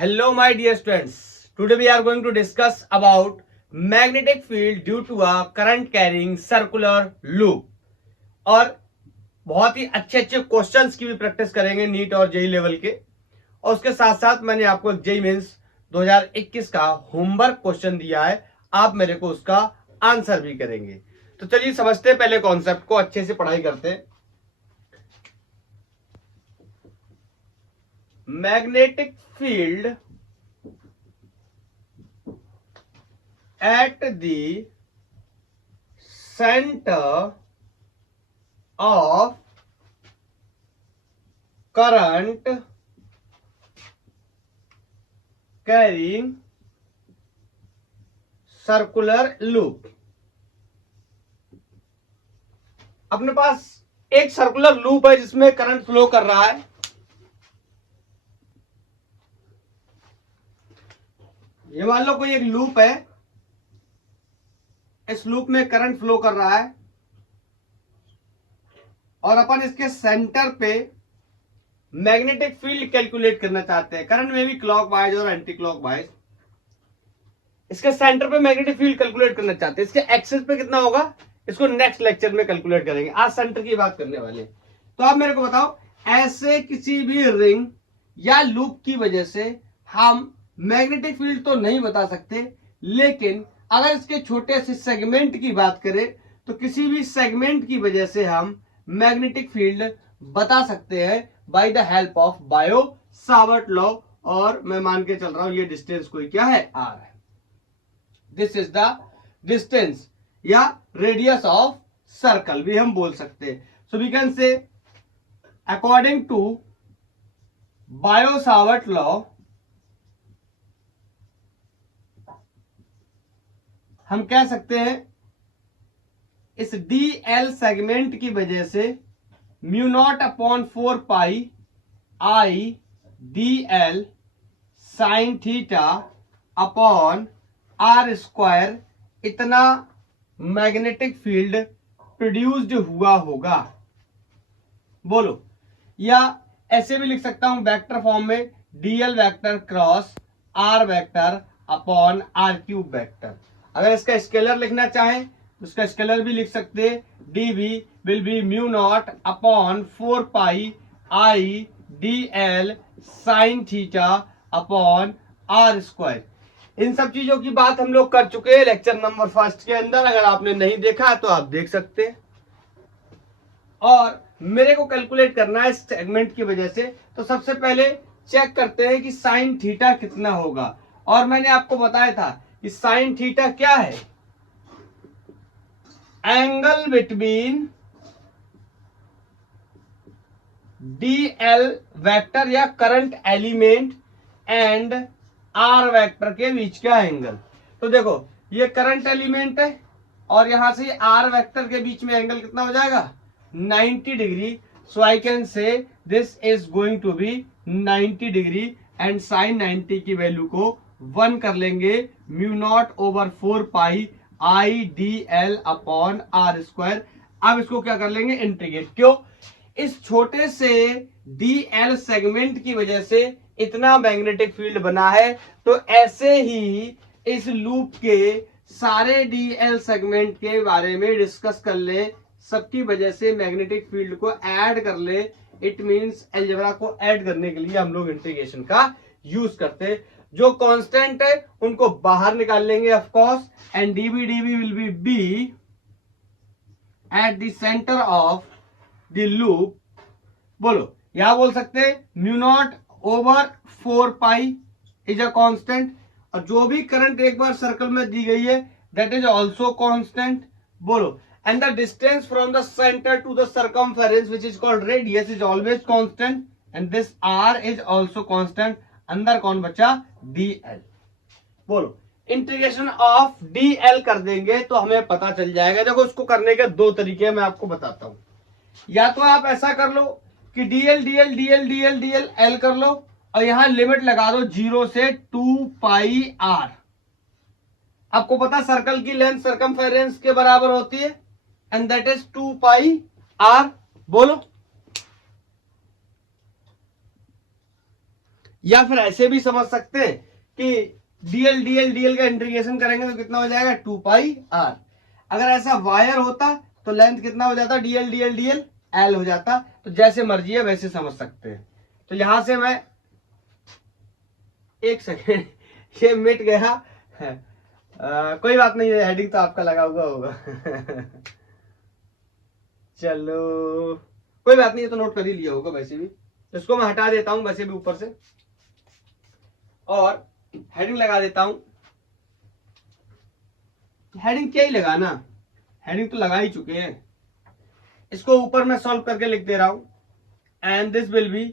Hello, my dear students. Today we are going to discuss about magnetic field due to a current carrying circular loop. और बहुत ही अच्छे अच्छे questions की भी practice करेंगे NEET और जेई लेवल के। और उसके साथ साथ मैंने आपको एक जेई मेंस 2021 का होमवर्क क्वेश्चन दिया है, आप मेरे को उसका आंसर भी करेंगे। तो चलिए समझते हैं पहले कॉन्सेप्ट को, अच्छे से पढ़ाई करते हैं। Magnetic field at the center of current carrying circular loop। अपने पास एक सर्कुलर लूप है जिसमें करंट फ्लो कर रहा है। ये मान लो कोई एक लूप है, इस लूप में करंट फ्लो कर रहा है और अपन इसके सेंटर पे मैग्नेटिक फील्ड कैलकुलेट करना चाहते हैं। करंट में भी क्लॉकवाइज और एंटी क्लॉकवाइज। इसके सेंटर पे मैग्नेटिक फील्ड कैलकुलेट करना चाहते हैं। इसके एक्सिस पे कितना होगा, इसको नेक्स्ट लेक्चर में कैलकुलेट करेंगे। आज सेंटर की बात करने वाले। तो आप मेरे को बताओ, ऐसे किसी भी रिंग या लूप की वजह से हम मैग्नेटिक फील्ड तो नहीं बता सकते, लेकिन अगर इसके छोटे से सेगमेंट की बात करें तो किसी भी सेगमेंट की वजह से हम मैग्नेटिक फील्ड बता सकते हैं bye the help of bio Savart law. और मैं मान के चल रहा हूं ये डिस्टेंस कोई क्या है, आर है। दिस इज द डिस्टेंस या रेडियस ऑफ सर्कल भी हम बोल सकते हैं। So we can say according to Biot Savart law हम कह सकते हैं इस डी एल सेगमेंट की वजह से mu naught upon 4 pi I D L sine theta upon are square इतना मैग्नेटिक फील्ड प्रोड्यूस्ड हुआ होगा। बोलो, या ऐसे भी लिख सकता हूं वेक्टर फॉर्म में, DL vector cross R vector upon R cube vector. अगर इसका स्केलर लिखना चाहें तो इसका स्केलर भी लिख सकते हैं, dB will be mu naught upon 4 pi I D L sine theta upon are square. इन सब चीजों की बात हम लोग कर चुके हैं लेक्चर नंबर 1 के अंदर। अगर आपने नहीं देखा तो आप देख सकते हैं। और मेरे को कैलकुलेट करना है सेगमेंट की वजह से, तो सबसे पहले चेक करते हैं कि साइन थीटा कितना होगा। और मैंने आपको बताया था कि साइन थीटा क्या है, angle between d l vector या current element and are vector के बीच का एंगल। तो देखो ये करंट एलिमेंट है और यहां से आर वेक्टर के बीच में एंगल कितना हो जाएगा, 90 degree. So I can say this is going to be 90 degree and sine 90 की वैल्यू को 1 कर लेंगे, mu naught over 4 pi I D L upon are square. अब इसको क्या कर लेंगे, इंटीग्रेट। क्यों, इस छोटे से डी एल सेगमेंट की वजह से इतना मैग्नेटिक फील्ड बना है। तो ऐसे ही इस लूप के सारे डी एल सेगमेंट के बारे में डिस्कस कर ले, सबकी वजह से मैग्नेटिक फील्ड को ऐड कर ले। इट मींस अलजेब्रा को ऐड करने के लिए हम लोग इंटीग्रेशन का यूज करते हैं। जो कांस्टेंट है उनको बाहर निकाल लेंगे of course, and DB will be B at the centre of the loop. बोलो, यहां बोल सकते हैं mu naught over 4 pi is a constant, और जो भी करंट एक बार सर्कल में दी गई है दैट इज ऑल्सो कांस्टेंट। बोलो, and the distance from the center to the circumference which is called radius is always constant and this r is also constant। अंदर कौन बचा, dl। बोलो, इंटीग्रेशन ऑफ dl कर देंगे तो हमें पता चल जाएगा। देखो उसको करने के दो तरीके मैं आपको बताता हूं। या तो आप ऐसा कर लो कि dl dl dl dl dl l कर लो और यहां लिमिट लगा दो 0 से 2 पाई r। आपको पता सर्कल की लेंथ सर्कमफेरेंस के बराबर होती है and that is 2 pi r। बोलो, या फिर ऐसे भी समझ सकते हैं कि डीएल डीएल डीएल का इंटीग्रेशन करेंगे तो कितना हो जाएगा 2πr। अगर ऐसा वायर होता तो लेंथ कितना हो जाता डीएल डीएल डीएल एल हो जाता। तो जैसे मर्जी है वैसे समझ सकते हैं। तो यहां से मैं एक सेकेंड ये मिट गया कोई बात नहीं है, हेडिंग तो आपका लगा हुआ होगा चलो कोई बात नहीं, ये तो नोट कर ही लिया होगा वैसे भी। तो इसको मैं हटा देता हूं वैसे भी ऊपर से और हेडिंग लगा देता हूं। हेडिंग क्या ही लगाना, हेडिंग तो लगा ही चुके हैं। इसको ऊपर मैं सॉल्व करके लिख दे रहा हूं and this will be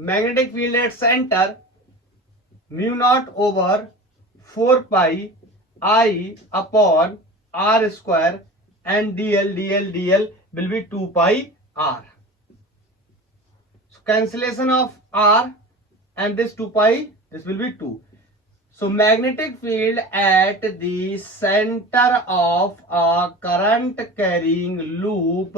magnetic field at centre mu naught over 4πi upon r square and dl dl dl will be 2πr. So cancellation of r and this 2π, this will be 2. So magnetic field at the center of a current carrying loop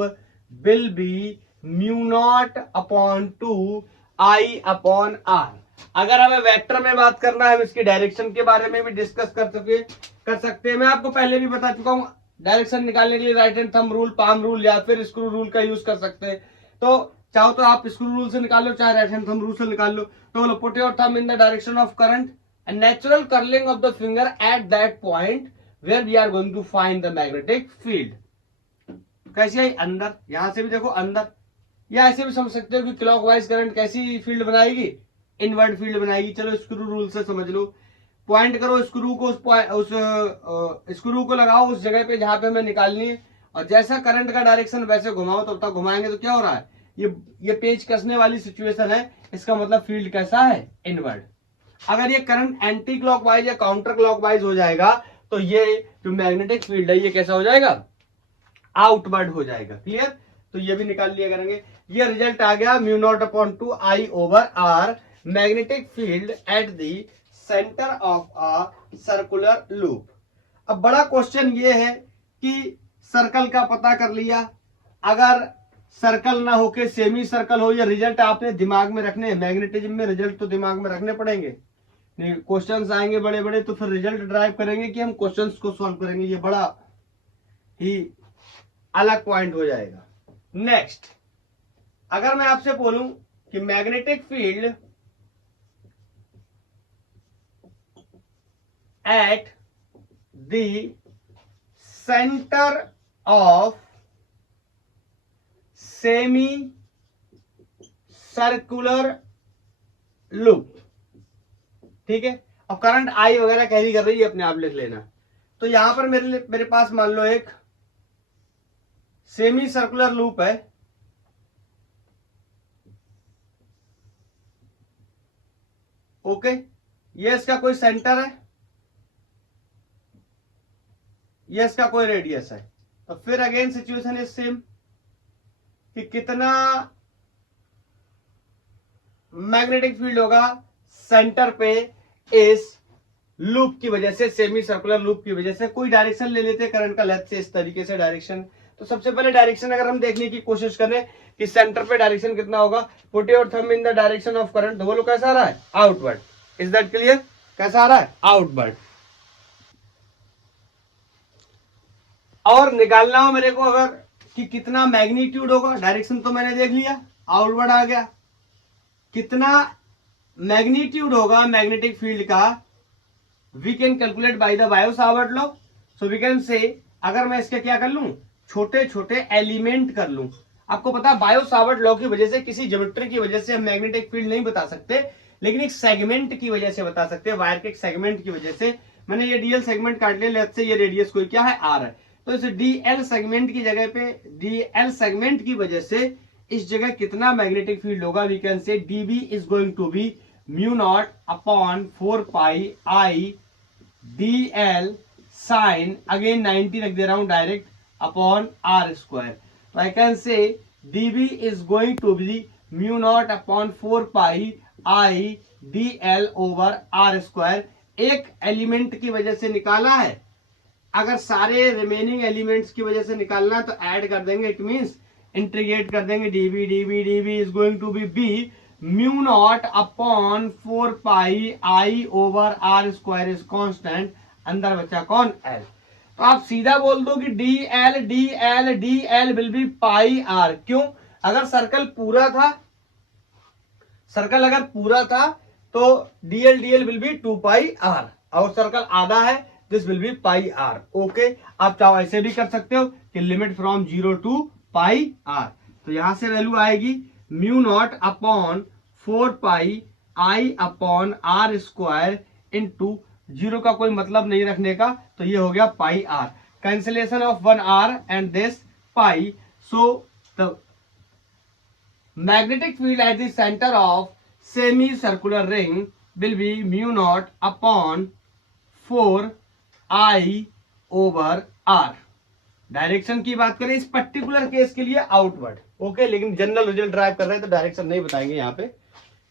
will be mu naught upon 2 I upon r. अगर हमें vector में बात करना है, हम इसकी direction के बारे में भी डिस्कस कर सकते हैं। मैं आपको पहले भी बता चुका हूं, डायरेक्शन निकालने के लिए right hand thumb rule, palm rule या फिर स्क्रू रूल का यूज कर सकते हैं। तो चाहो तो आप स्क्रू रूल से निकाल लो, चाहे राइट हैंड थंब रूल से निकाल लो। तो put your thumb in the direction of current and natural curling of the finger at that point where we are going to find the magnetic field. कैसे है अंदर, यहां से भी देखो अंदर, या ऐसे भी समझ सकते हो कि क्लॉकवाइज करंट कैसी फील्ड बनाएगी, इनवर्ट फील्ड बनाएगी। चलो स्क्रू रूल से समझ लो, पॉइंट करो स्क्रू को, उस स्क्रू को लगाओ उस जगह पे जहां पे हमें निकालनी है और जैसा करंट का डायरेक्शन वैसे घुमाओ, तब तक घुमाएंगे तो क्या हो रहा है, ये पेज कसने वाली सिचुएशन है। इसका मतलब फील्ड कैसा है, इनवर्ट। अगर ये करंट एंटी क्लॉकवाइज या काउंटर क्लॉकवाइज हो जाएगा तो ये जो मैग्नेटिक फील्ड है ये कैसा हो जाएगा, आउटवर्ड हो जाएगा। क्लियर, तो ये भी निकाल लिया करेंगे। ये रिजल्ट आ गया mu naught upon 2 I over r magnetic field at the centre of a circular loop. अब बड़ा क्वेश्चन ये है कि सर्कल का पता कर लिया, अगर सर्कल ना होके सेमी सर्कल हो, ये रिजल्ट आपने दिमाग में रखने हैं। मैग्नेटिज्म में रिजल्ट तो दिमाग में रखने पड़ेंगे, नहीं क्वेश्चंस आएंगे बड़े बड़े तो फिर रिजल्ट ड्राइव करेंगे कि हम क्वेश्चंस को सॉल्व करेंगे, ये बड़ा ही अलग पॉइंट हो जाएगा। नेक्स्ट, अगर मैं आपसे बोलूं कि magnetic field at the center of semi circular loop, ठीक है। अब करंट आई वगैरह कैरी कर रही है, अपने आप लिख लेना। तो यहां पर मेरे पास मान लो एक सेमी सर्कुलर लूप है, ओके। ये इसका कोई सेंटर है, ये इसका कोई रेडियस है। तो फिर अगेन सिचुएशन इज सेम कि कितना मैग्नेटिक फील्ड होगा सेंटर पे इस लूप की वजह से, सेमी सर्कुलर लूप की वजह से। कोई डायरेक्शन ले लेते हैं करंट का लेफ्ट से, इस तरीके से डायरेक्शन। तो सबसे पहले डायरेक्शन अगर हम देखने की कोशिश करें कि सेंटर पे डायरेक्शन कितना होगा, put your thumb in the direction of current, तो बोलो कैसा आ रहा है, आउटवर्ड। इज दैट क्लियर, कैसा आ रहा है, आउटवर्ड। और निकालना हो मेरे को अगर कि कितना मैग्नीट्यूड होगा, डायरेक्शन तो मैंने देख लिया, आउटवर्ड आ गया। कितना मैग्नीट्यूड होगा मैग्नेटिक फील्ड का, we can calculate by the Biot Savart law. So we can say, अगर मैं इसके क्या कर लूं, छोटे छोटे एलिमेंट कर लूं। आपको पता है बायो-सावर्ट लॉ की वजह से, किसी ज्योमेट्री की वजह से हम मैग्नेटिक फील्ड नहीं बता सकते, लेकिन एक सेगमेंट की वजह से बता सकते हैं, वायर के एक सेगमेंट की वजह से। मैंने ये डीएल सेगमेंट काट लिया, लेफ्ट से ये रेडियस कोई क्या है, आर है। तो इस डीएल सेगमेंट की जगह पे, डीएल सेगमेंट की वजह से इस जगह कितना मैग्नेटिक फील्ड होगा, we can say dB is going to be mu naught upon 4πi DL sine, again 90 रख दे रहा हूं डायरेक्ट, अपॉन आर स्क्वायर। तो I can say dB is going to be mu naught upon 4πi dl over are square. एक element की वजह से निकाला है, अगर सारे रिमेनिंग एलिमेंट्स की वजह से निकालना है तो ऐड कर देंगे। इट मींस इंटीग्रेट कर देंगे, DV DV DV is going to be B mu naught upon 4 pi I over are square is constant, अंदर बचा कौन, एल। तो आप सीधा बोल दो कि D L D L D L will be pi R. क्यों? अगर सर्कल पूरा था, सर्कल अगर पूरा था तो DL will be 2 pi R, और सर्कल आधा है, this will be pi R. Okay, आप चाहो ऐसे भी कर सकते हो कि limit from 0 to pi R. तो यहां से वैल्यू आएगी mu naught upon 4 pi I upon are square into 0 का कोई मतलब नहीं रखने का, तो ये हो गया pi r. Cancellation of 1 r and this pi, so the magnetic field at the center of semi-circular ring will be mu naught upon 4 I over R। Direction की बात करें इस पर्टिकुलर केस के लिए आउटवर्ड, ओके, लेकिन general result drive कर रहे हैं तो डायरेक्शन नहीं बताएंगे यहाँ पे।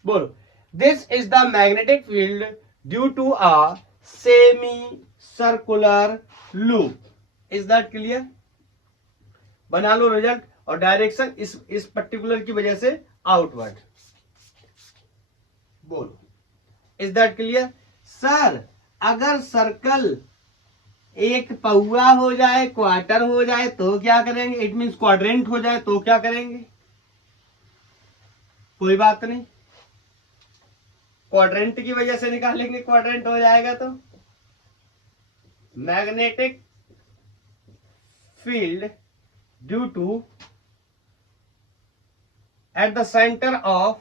बोलो, this is the magnetic field due to a semi circular loop. Is that clear? बना लो रिजल्ट, और डायरेक्शन इस पर्टिकुलर की वजह से आउटवर्ड। बोलो, इज दैट क्लियर? सर अगर सर्कल एक पौआ हो जाए, क्वार्टर हो जाए तो क्या करेंगे? इट मींस क्वाड्रेंट हो जाए तो क्या करेंगे? कोई बात नहीं, क्वाड्रेंट की वजह से निकालेंगे, क्वाड्रेंट हो जाएगा तो magnetic field due to at the center of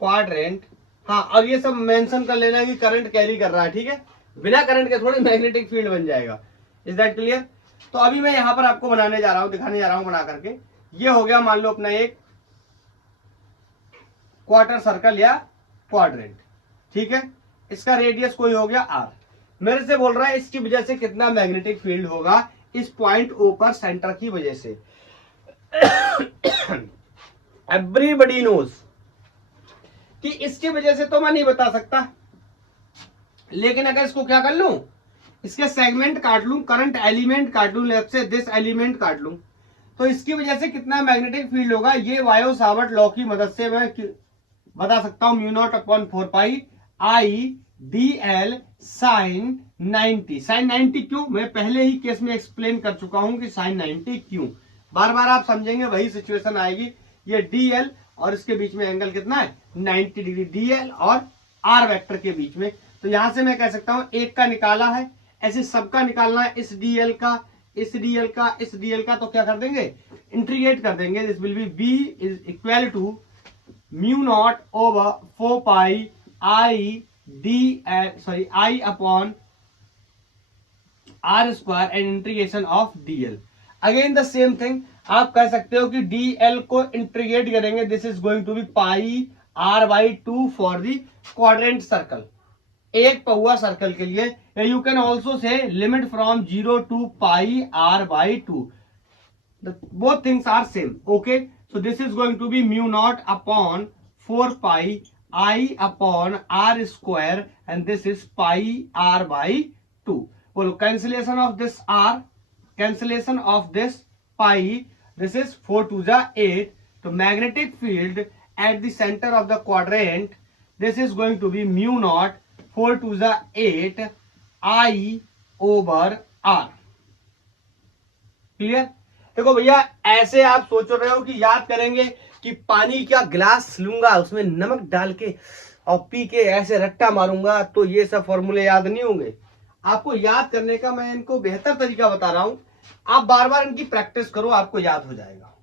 quadrant। हाँ, और ये सब मेंशन कर लेना कि करंट कैरी कर रहा है, ठीक है, बिना करंट के थोड़ी मैग्नेटिक फील्ड बन जाएगा। Is that clear? तो अभी मैं यहां पर आपको बनाने जा रहा हूं, दिखाने जा रहा हूं बना करके। ये हो गया मान लो अपना एक क्वार्टर सर्कल या क्वाड्रेंट, ठीक है, इसका रेडियस कोई हो गया आर। मेरे से बोल रहा है इसकी वजह से कितना मैग्नेटिक फील्ड होगा इस पॉइंट ओ पर सेंटर की वजह से। एवरीबडी नोज कि इसकी वजह से तो मैं नहीं बता सकता, लेकिन अगर इसको क्या कर लूं, इसके सेगमेंट काट लूं, करंट एलिमेंट काट लूं, लेफ्ट से दिस एलिमेंट काट लूं, तो इसकी वजह से कितना मैग्नेटिक फील्ड होगा ये वायो सावर्ट लॉ की मदद से मैं बता सकता हूं। Mu naught upon 4 pi I D L sine 90। Sine 90 क्यों? मैं पहले ही केस में एक्सप्लेन कर चुका हूं कि साइन 90 क्यों। बार बार आप समझेंगे वही सिचुएशन आएगी। ये डीएल और इसके बीच में एंगल कितना है? 90 डिग्री, डीएल और आर वेक्टर के बीच में। तो यहां से मैं कह सकता हूं एक का निकाला है, ऐसे सबका निकालना है, इस डीएल का, इस डीएल का, इस डीएल का, तो क्या कर देंगे? इंटीग्रेट कर देंगे। This will be B is equal to mu naught over 4 pi I D sorry I upon are square and integration of DL. Again the same thing, आप कह सकते हो कि डीएल को इंटीग्रेट करेंगे, this is going to be pi R by 2 for the quadrant circle, एक पौआ circle के लिए। You can also say limit from 0 to pi R by 2, both things are same, okay? So this is going to be mu naught upon 4 pi I upon r square and this is pi r by 2. Well, cancellation of this r, cancellation of this pi, this is 4 to the 8. So magnetic field at the center of the quadrant, this is going to be mu naught 4 to the 8 I over r. Clear? देखो भैया, ऐसे आप सोच रहे हो कि याद करेंगे कि पानी का गिलास लूंगा, उसमें नमक डाल के और पी के ऐसे रट्टा मारूंगा, तो ये सब फॉर्मूले याद नहीं होंगे। आपको याद करने का मैं इनको बेहतर तरीका बता रहा हूं, आप बार बार इनकी प्रैक्टिस करो, आपको याद हो जाएगा।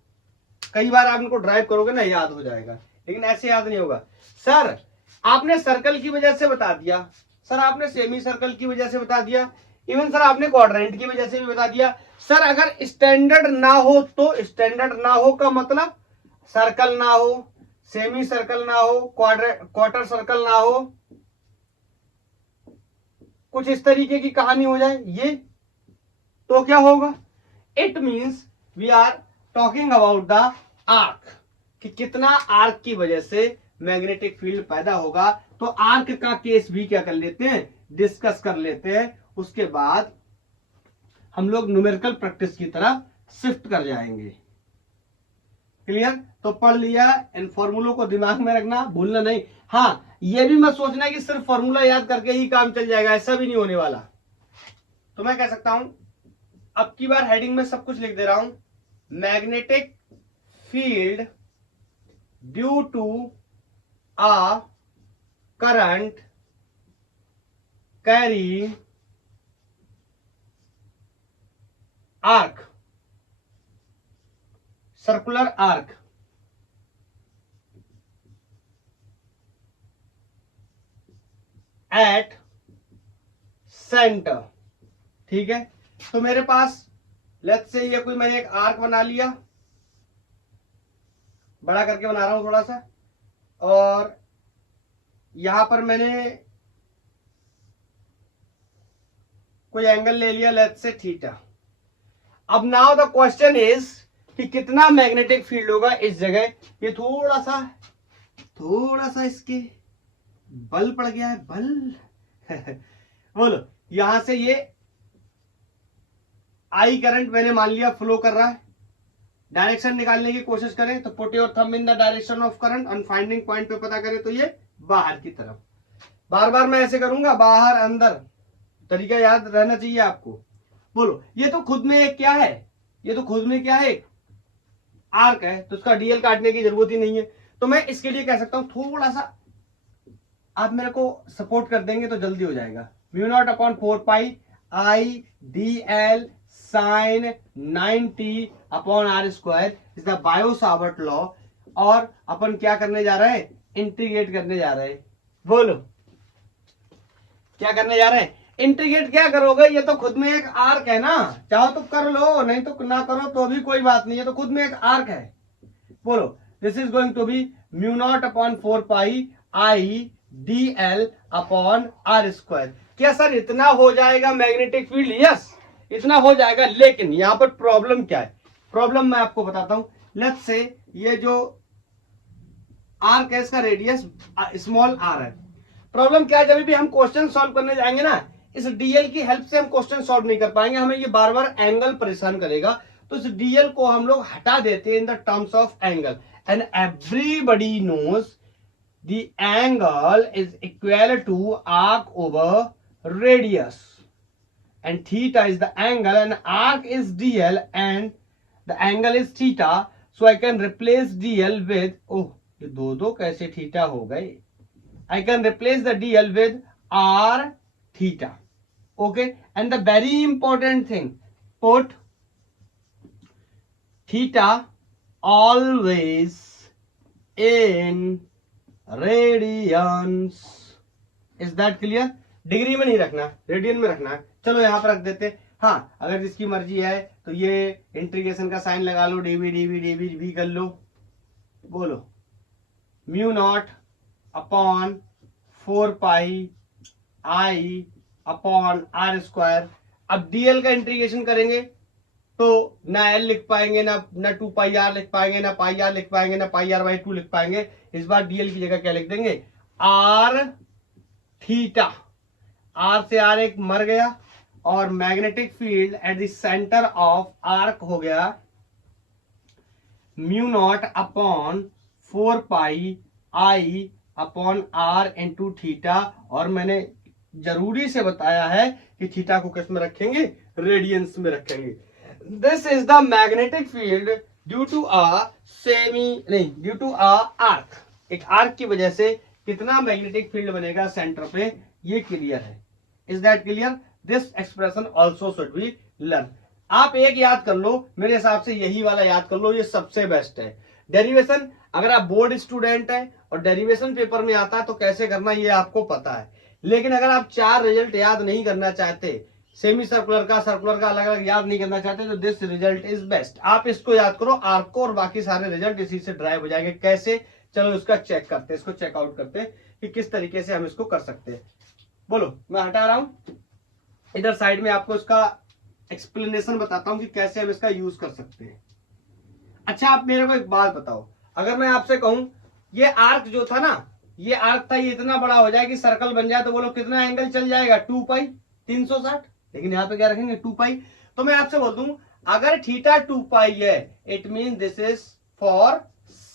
कई बार आप इनको ड्राइव करोगे ना, याद हो जाएगा, लेकिन ऐसे याद नहीं होगा। सर आपने सर्कल की वजह से बता दिया, सर आपने सेमी सर्कल की वजह से बता दिया, इवन सर आपने क्वाड्रेंट की वजह से भी बता दिया। सर अगर स्टैंडर्ड ना हो तो, स्टैंडर्ड ना हो का मतलब सर्कल ना हो, सेमी सर्कल ना हो, क्वार्टर सर्कल ना हो, कुछ इस तरीके की कहानी हो जाए ये, तो क्या होगा? It means we are talking about the arc, कि कितना आर्क की वजह से मैग्नेटिक फील्ड पैदा होगा। तो आर्क का केस भी क्या कर लेते हैं, डिस्कस कर लेते हैं। उसके बाद हम लोग न्यूमेरिकल प्रैक्टिस की तरफ शिफ्ट कर जाएंगे। क्लियर? तो पढ़ लिया, इन फॉर्मूलों को दिमाग में रखना, भूलना नहीं। हाँ, ये भी मत सोचना है कि सिर्फ फॉर्मूला याद करके ही काम चल जाएगा, ऐसा भी नहीं होने वाला। तो मैं कह सकता हूं, अब की बार हेडिंग में सब कुछ लिख दे रहा हूं, magnetic field due to a current carry arc, circular arc at center. ठीक है, तो मेरे पास लेट्स से ये कोई मैंने एक आर्क बना लिया, बड़ा करके बना रहा हूं थोड़ा सा, और यहां पर मैंने कोई एंगल ले लिया लेट्स से थीटा। अब नाउ द क्वेश्चन इज कि कितना मैग्नेटिक फील्ड होगा इस जगह। ये थोड़ा सा इसके बल पड़ गया है, बल बोलो, यहां से ये आई करंट मैंने मान लिया फ्लो कर रहा है। डायरेक्शन निकालने की कोशिश करें तो put your thumb in the direction of current, और फाइंडिंग पॉइंट पे पता करें तो ये बाहर की तरफ। बार बार मैं ऐसे करूंगा, बाहर अंदर, तरीका याद रहना चाहिए आपको। बोलो, ये तो खुद में एक क्या है, ये तो खुद में क्या है, एक आर्क है, तो उसका डीएल काटने की जरूरत ही नहीं है। तो मैं इसके लिए कह सकता हूं, थोड़ा सा आप मेरे को सपोर्ट कर देंगे तो जल्दी हो जाएगा। Mu naught upon 4 pi I D L sine 90 upon are square is the Biot Savart law. और अपन क्या करने जा रहे हैं, इंटीग्रेट करने जा रहे हैं। बोलो, क्या करने जा रहे हैं, इंटीग्रेट। क्या करोगे, ये तो खुद में एक आर्क है ना, चाहो तो कर लो, नहीं तो ना करो तो भी कोई बात नहीं है, तो खुद में एक आर्क है। बोलो, this is going to be mu naught upon 4 pi I D L upon are square. क्या सर इतना हो जाएगा मैग्नेटिक फील्ड? यस, इतना हो जाएगा, लेकिन यहां पर प्रॉब्लम क्या है, प्रॉब्लम मैं आपको बताता हूं। लेट्स से ये जो आर्क है इसका रेडियस स्मॉल आर है। प्रॉब्लम क्या है, जब भी हम क्वेश्चन सॉल्व करने जाएंगे ना, इस डीएल की हेल्प से हम क्वेश्चन सॉल्व नहीं कर पाएंगे, हमें ये बार बार एंगल परेशान करेगा। तो इस डीएल को हम लोग हटा देते हैं in the terms of angle, and everybody knows the angle is equal to arc over radius, and theta is the angle and arc is dl and the angle is theta, so I can replace dl with, oh ये दो कैसे theta हो गए, I can replace the dl with r theta. Okay, and the very important thing, put theta always in radians. Is that clear? Degree में नहीं रखना, radian में रखना है। चलो यहां पर रख देते। हाँ, अगर जिसकी मर्जी है तो ये इंटीग्रेशन का साइन लगा लो, डीवी डीवी डीवी भी कर लो। बोलो, mu naught upon 4 pi I upon are square. अब डीएल का इंटीग्रेशन करेंगे तो ना एल लिख पाएंगे, ना 2 पाई आर लिख पाएंगे, ना पाई आर लिख पाएंगे, ना पाई आर बाई 2 लिख पाएंगे। इस बार डीएल की जगह क्या लिख देंगे, आर थीटा। आर से आर एक मर गया, और magnetic field at the centre of arc हो गया mu naught upon 4 pi I upon R into theta. और मैंने जरूरी से बताया है कि थीटा को किस में रखेंगे, रेडियंस में रखेंगे। This is the magnetic field due to due to arc. एक आर्क की वजह से कितना मैग्नेटिक फील्ड बनेगा सेंटर पे, ये क्लियर है। Is that clear? This expression also should be learn. आप एक याद कर लो, मेरे हिसाब से यही वाला याद कर लो, ये सबसे बेस्ट है। डेरिवेशन, अगर आप बोर्ड स्टूडेंट हैं और डेरिवेशन पेपर में आता है तो कैसे करना ये आपको पता है। लेकिन अगर आप 4 रिजल्ट याद नहीं करना चाहते, सेमी सर्कुलर का, सर्कुलर का अलग अलग याद नहीं करना चाहते, तो दिस रिजल्ट इज बेस्ट। आप इसको याद करो, आर्क को, और बाकी सारे रिजल्ट इसी से ड्राइव हो जाएंगे। कैसे? चलो इसका चेक करते हैं, इसको चेकआउट करते हैं कि किस तरीके से हम इसको कर सकते हैं। बोलो, मैं हटा रहा हूं, इधर साइड में आपको इसका एक्सप्लेनेशन बताता हूं कि कैसे हम इसका यूज कर सकते हैं। अच्छा, आप मेरे को एक बात बताओ, अगर मैं आपसे कहूं ये आर्क जो था ना, ये आर्क था, ये इतना बड़ा हो जाए कि सर्कल बन जाए, तो बोलो कितना एंगल चल जाएगा, 2 पाई 360। लेकिन यहाँ पे क्या रखेंगे, 2 पाई। तो मैं आपसे बोल दूं अगर थीटा 2 पाई है it mean this is for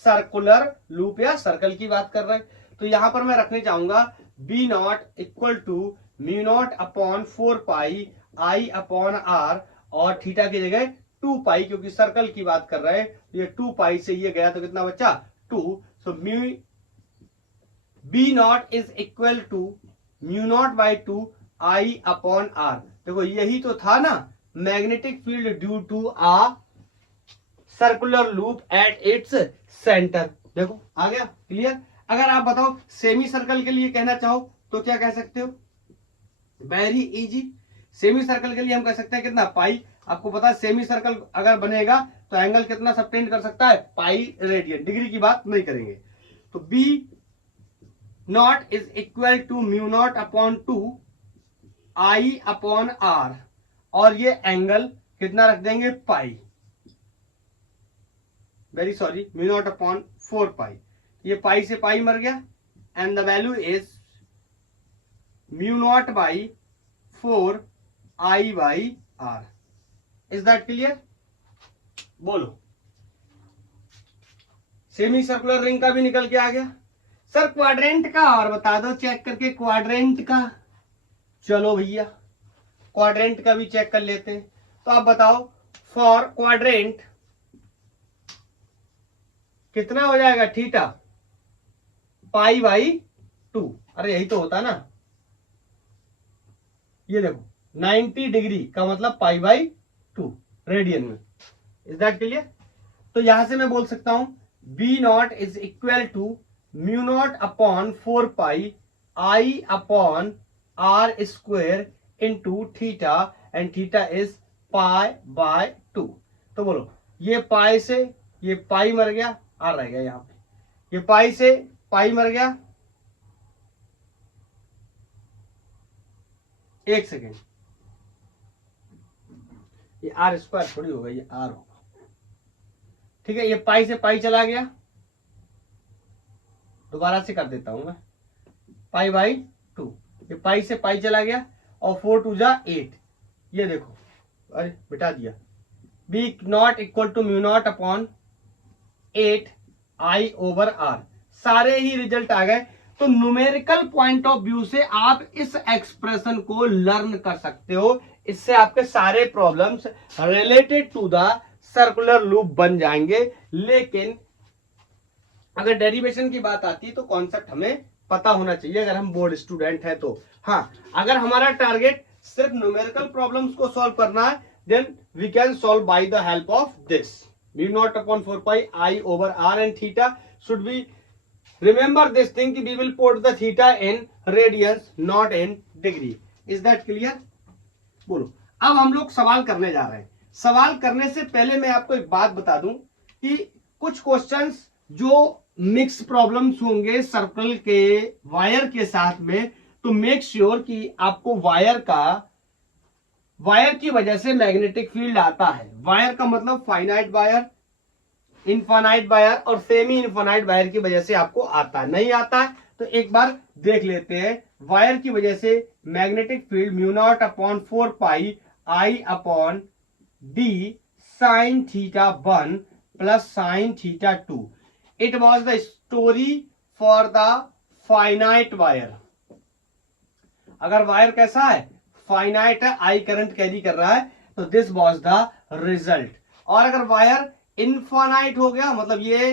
circular loop या सर्कल की बात कर रहे हैं। तो यहां पर मैं रखने चाहूंगा B naught equal to mu naught upon 4 pi I upon are, और थीटा की जगह 2 पाई, क्योंकि सर्कल की बात कर रहे हैं। तो ये 2 पाई से ये गया तो कितना बच्चा 2। So mu B naught is equal to mu naught by 2 I upon R. देखो यही तो था ना magnetic field due to a circular loop at its center. देखो आ गया क्लियर। अगर आप बताओ सेमी सर्कल के लिए कहना चाहो तो क्या कह सकते हो, वेरी इजी। सेमी सर्कल के लिए हम कह सकते हैं कितना पाई। आपको पता है सेमी सर्कल अगर बनेगा तो एंगल कितना सबटेंड कर सकता है, पाई रेडियन। डिग्री की बात नहीं करेंगे। तो B naught is equal to mu naught upon 2 I upon are, और ये एंगल कितना रख देंगे pi, very sorry mu naught upon 4 pi. ये पाई से पाई मर गया and the value is mu naught by 4 I by r. Is that clear? बोलो। सेमी सर्कुलर रिंग का भी निकल के आ गया। सर क्वाड्रेंट का और बता दो चेक करके, क्वाड्रेंट का। चलो भैया क्वाड्रेंट का भी चेक कर लेते हैं। तो आप बताओ फॉर क्वाड्रेंट कितना हो जाएगा थीटा, पाई बाई 2। अरे यही तो होता ना, ये देखो 90 डिग्री का मतलब पाई बाई 2 रेडियन में। Is that clear? तो यहां से मैं बोल सकता हूं B naught is equal to mu naught upon 4 pi I upon R square into theta, and theta is pi by 2। तो बोलो ये पाई से ये पाई मर गया, आर रह गया यहां पे, ये पाई से पाई मर गया। एक सेकेंड, ये आर स्क्वायर थोड़ी होगा, ये आर होगा। ठीक है, ये पाई से पाई चला गया, दोबारा से कर देता हूं मैं, पाई बाई 2। ये पाई से पाई चला गया और 4 2 जा 8। ये देखो, अरे बिठा दिया, B naught equal to mu naught upon 8 I over R. सारे ही रिजल्ट आ गए। तो न्यूमेरिकल पॉइंट ऑफ व्यू से आप इस एक्सप्रेशन को लर्न कर सकते हो। इससे आपके सारे problems related to the circular loop बन जाएंगे। लेकिन अगर डेरिवेशन की बात आती है तो कॉन्सेप्ट हमें पता होना चाहिए अगर हम बोर्ड स्टूडेंट है तो। हाँ, अगर हमारा टारगेट सिर्फ न्यूमेरिकल प्रॉब्लम्स को सॉल्व करना है then we can solve by the help of this mu naught upon 4 pi I over r and theta. Should be remember this thing कि we will put the theta in radians not in degree. Is that clear? बोलो। अब हम लोग सवाल करने जा रहे हैं। सवाल करने से पहले मैं आपको एक बात बता दूं कि कुछ क्वेश्चंस जो मिक्स प्रॉब्लम्स होंगे सर्कल के वायर के साथ में, तो मेक श्योर कि आपको वायर की वजह से मैग्नेटिक फील्ड आता है। वायर का मतलब फाइनाइट वायर, इनफाइनाइट वायर और सेमी इनफाइनाइट वायर की वजह से आपको आता है। नहीं आता है तो एक बार देख लेते हैं। वायर की वजह से magnetic field mu naught upon 4 pi I upon D sign theta 1 plus sine theta 2। It was the story for the finite wire. अगर वायर कैसा है, फाइनाइट है, आई करंट कैरी कर रहा है, तो दिस वॉज द रिजल्ट। और अगर वायर इनफाइनाइट हो गया, मतलब ये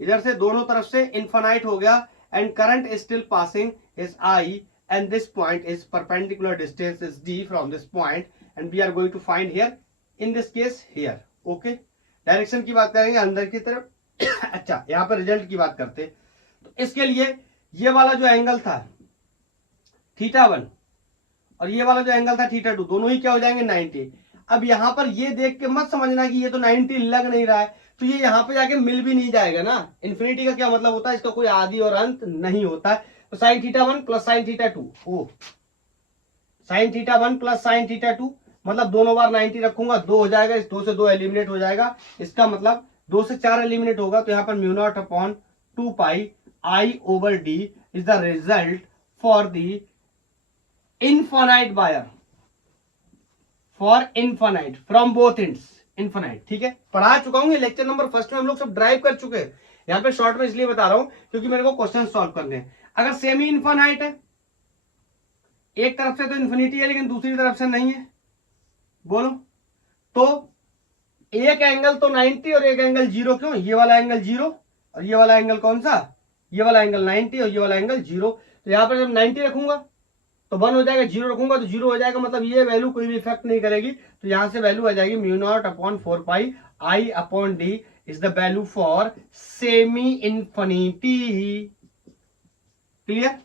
इधर से दोनों तरफ से इनफाइनाइट हो गया and current is still passing is I and this point is perpendicular distance is D from this point and we are going to find here in this case here. Okay, direction की बात करेंगे अंदर की तरफ। अच्छा, यहां पर result की बात करते। तो इसके लिए ये वाला जो एंगल था थीटा 1 और ये वाला जो एंगल था थीटा 2, दोनों ही क्या हो जाएंगे 90। अब यहां पर ये देख के मत समझना कि ये तो 90 लग नहीं रहा है, तो ये यहां पे जाके मिल भी नहीं जाएगा ना। इन्फिनिटी का क्या मतलब होता है, इसका कोई आदि और अंत नहीं होता है। तो sine theta 1 plus sine theta 2, ओ sine theta 1 plus sine theta 2, मतलब दोनों बार 90 रखूंगा, 2 हो जाएगा, इस 2 से 2 एलिमिनेट हो जाएगा। इसका मतलब 2 से 4 एलिमिनेट होगा, तो यहां पर mu naught upon 2 pi I over D is the result for the infinite wire. For infinite from both ends, infinite. ठीक है, पढ़ा चुका हूं, लेक्चर नंबर फर्स्ट में हम लोग सब ड्राइव कर चुके हैं। यहाँ पे शॉर्ट में इसलिए बता रहा हूं क्योंकि मेरे को क्वेश्चन सॉल्व करने हैं। अगर सेमी इनफाइनाइट है, एक तरफ से तो इन्फिनिटी है लेकिन दूसरी तरफ से नहीं है, बोलो, तो एक एंगल तो 90 और एक एंगल 0, क्यों? ये वाला एंगल 0 और ये वाला एंगल कौन सा? ये वाला एंगल 90 और ये वाला एंगल 0। तो यहां पर जब 90 रखूंगा तो 1 हो जाएगा, 0 रखूंगा तो 0 हो जाएगा, मतलब ये वैल्यू कोई भी इफेक्ट नहीं करेगी। तो यहां से वैल्यू आ जाएगी mu naught upon 4 pi I upon D is the value for semi infinity. Clear?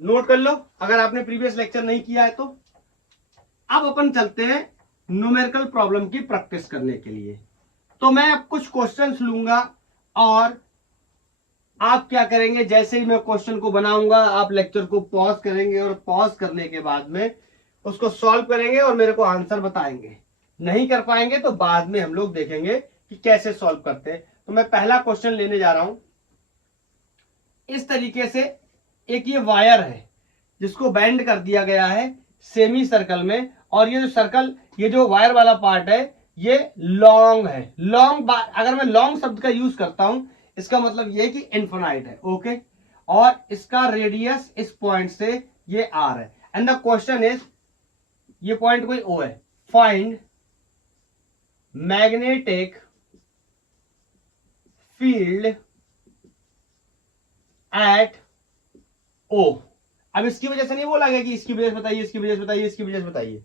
Note कर लो अगर आपने प्रीवियस लेक्चर नहीं किया है तो। अब अपन चलते हैं न्यूमेरिकल प्रॉब्लम की प्रैक्टिस करने के लिए। तो मैं अब कुछ क्वेश्चंस लूंगा और आप क्या करेंगे, जैसे ही मैं क्वेश्चन को बनाऊंगा आप लेक्चर को पॉज करेंगे और पॉज करने के बाद में उसको सॉल्व करेंगे और मेरे को आंसर बताएंगे। नहीं कर पाएंगे तो बाद में हम लोग देखेंगे कि कैसे सॉल्व करते हैं। तो मैं पहला क्वेश्चन लेने जा रहा हूं। इस तरीके से एक ये वायर है जिसको बैंड कर दिया गया है सेमी सर्कल में, और ये जो सर्कल, ये जो वायर वाला पार्ट है ये लॉन्ग है। लॉन्ग, अगर मैं लॉन्ग शब्द का यूज करता हूं इसका मतलब ये कि इनफिनाइट है। ओके, और इसका रेडियस इस पॉइंट से ये आर है। एंड द क्वेश्चन इज, ये पॉइंट कोई ओ है, फाइंड मैग्नेटिक फील्ड एट ओ। अब इसकी वजह से नहीं बोला गया कि इसकी वजह से बताइए, इसकी वजह से बताइए, इसकी वजह से बताइए।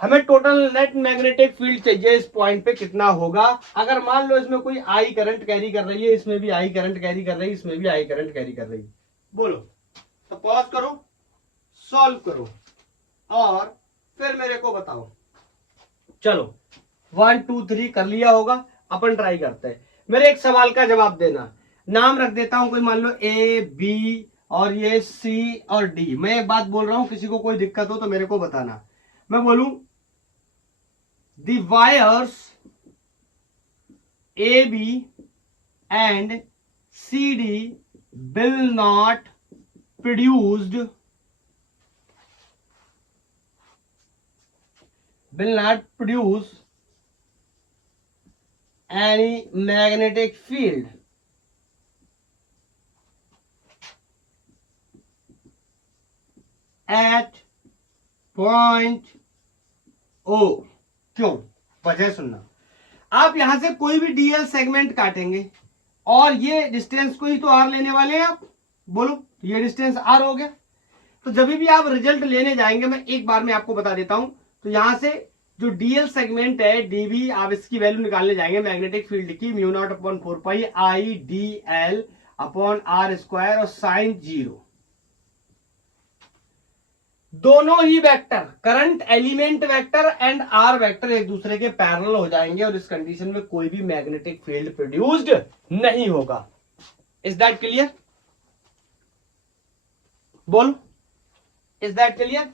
हमें टोटल नेट मैग्नेटिक फील्ड चाहिए इस पॉइंट पे कितना होगा। अगर मान लो इसमें कोई आई करंट कैरी कर रही है, इसमें भी आई करंट कैरी कर रही है, इसमें भी आई करंट कैरी कर रही है, बोलो। तो पॉज करो, सॉल्व करो और फिर मेरे को बताओ। चलो 1 2 3 कर लिया होगा, अपन ट्राई करते हैं। मेरे एक सवाल का जवाब देना। नाम रख देता हूं, कोई मान लो ए बी और ये सी और डी। मैं एक बात बोल रहा हूं, किसी को कोई दिक्कत हो तो मेरे को बताना। मैं बोलूं the wires AB and CD will not produce any magnetic field at point O। क्यों? वजह सुनना। आप यहां से कोई भी डीएल सेगमेंट काटेंगे और ये डिस्टेंस को ही तो आर लेने वाले हैं आप, बोलो, ये डिस्टेंस आर हो गया। तो जब भी आप रिजल्ट लेने जाएंगे, मैं एक बार में आपको बता देता हूं, तो यहां से जो डीएल सेगमेंट है डीबी, आप इसकी वैल्यू निकालने जाएंगे मैग्नेटिक फील्ड की, mu naught upon 4 pi I D L upon are square और साइन 0। दोनों ही vector, current element vector and are vector एक दूसरे के पैरेलल हो जाएंगे और इस कंडीशन में कोई भी मैग्नेटिक फील्ड प्रोड्यूस्ड नहीं होगा। Is that clear? बोलो, इज दैट क्लियर?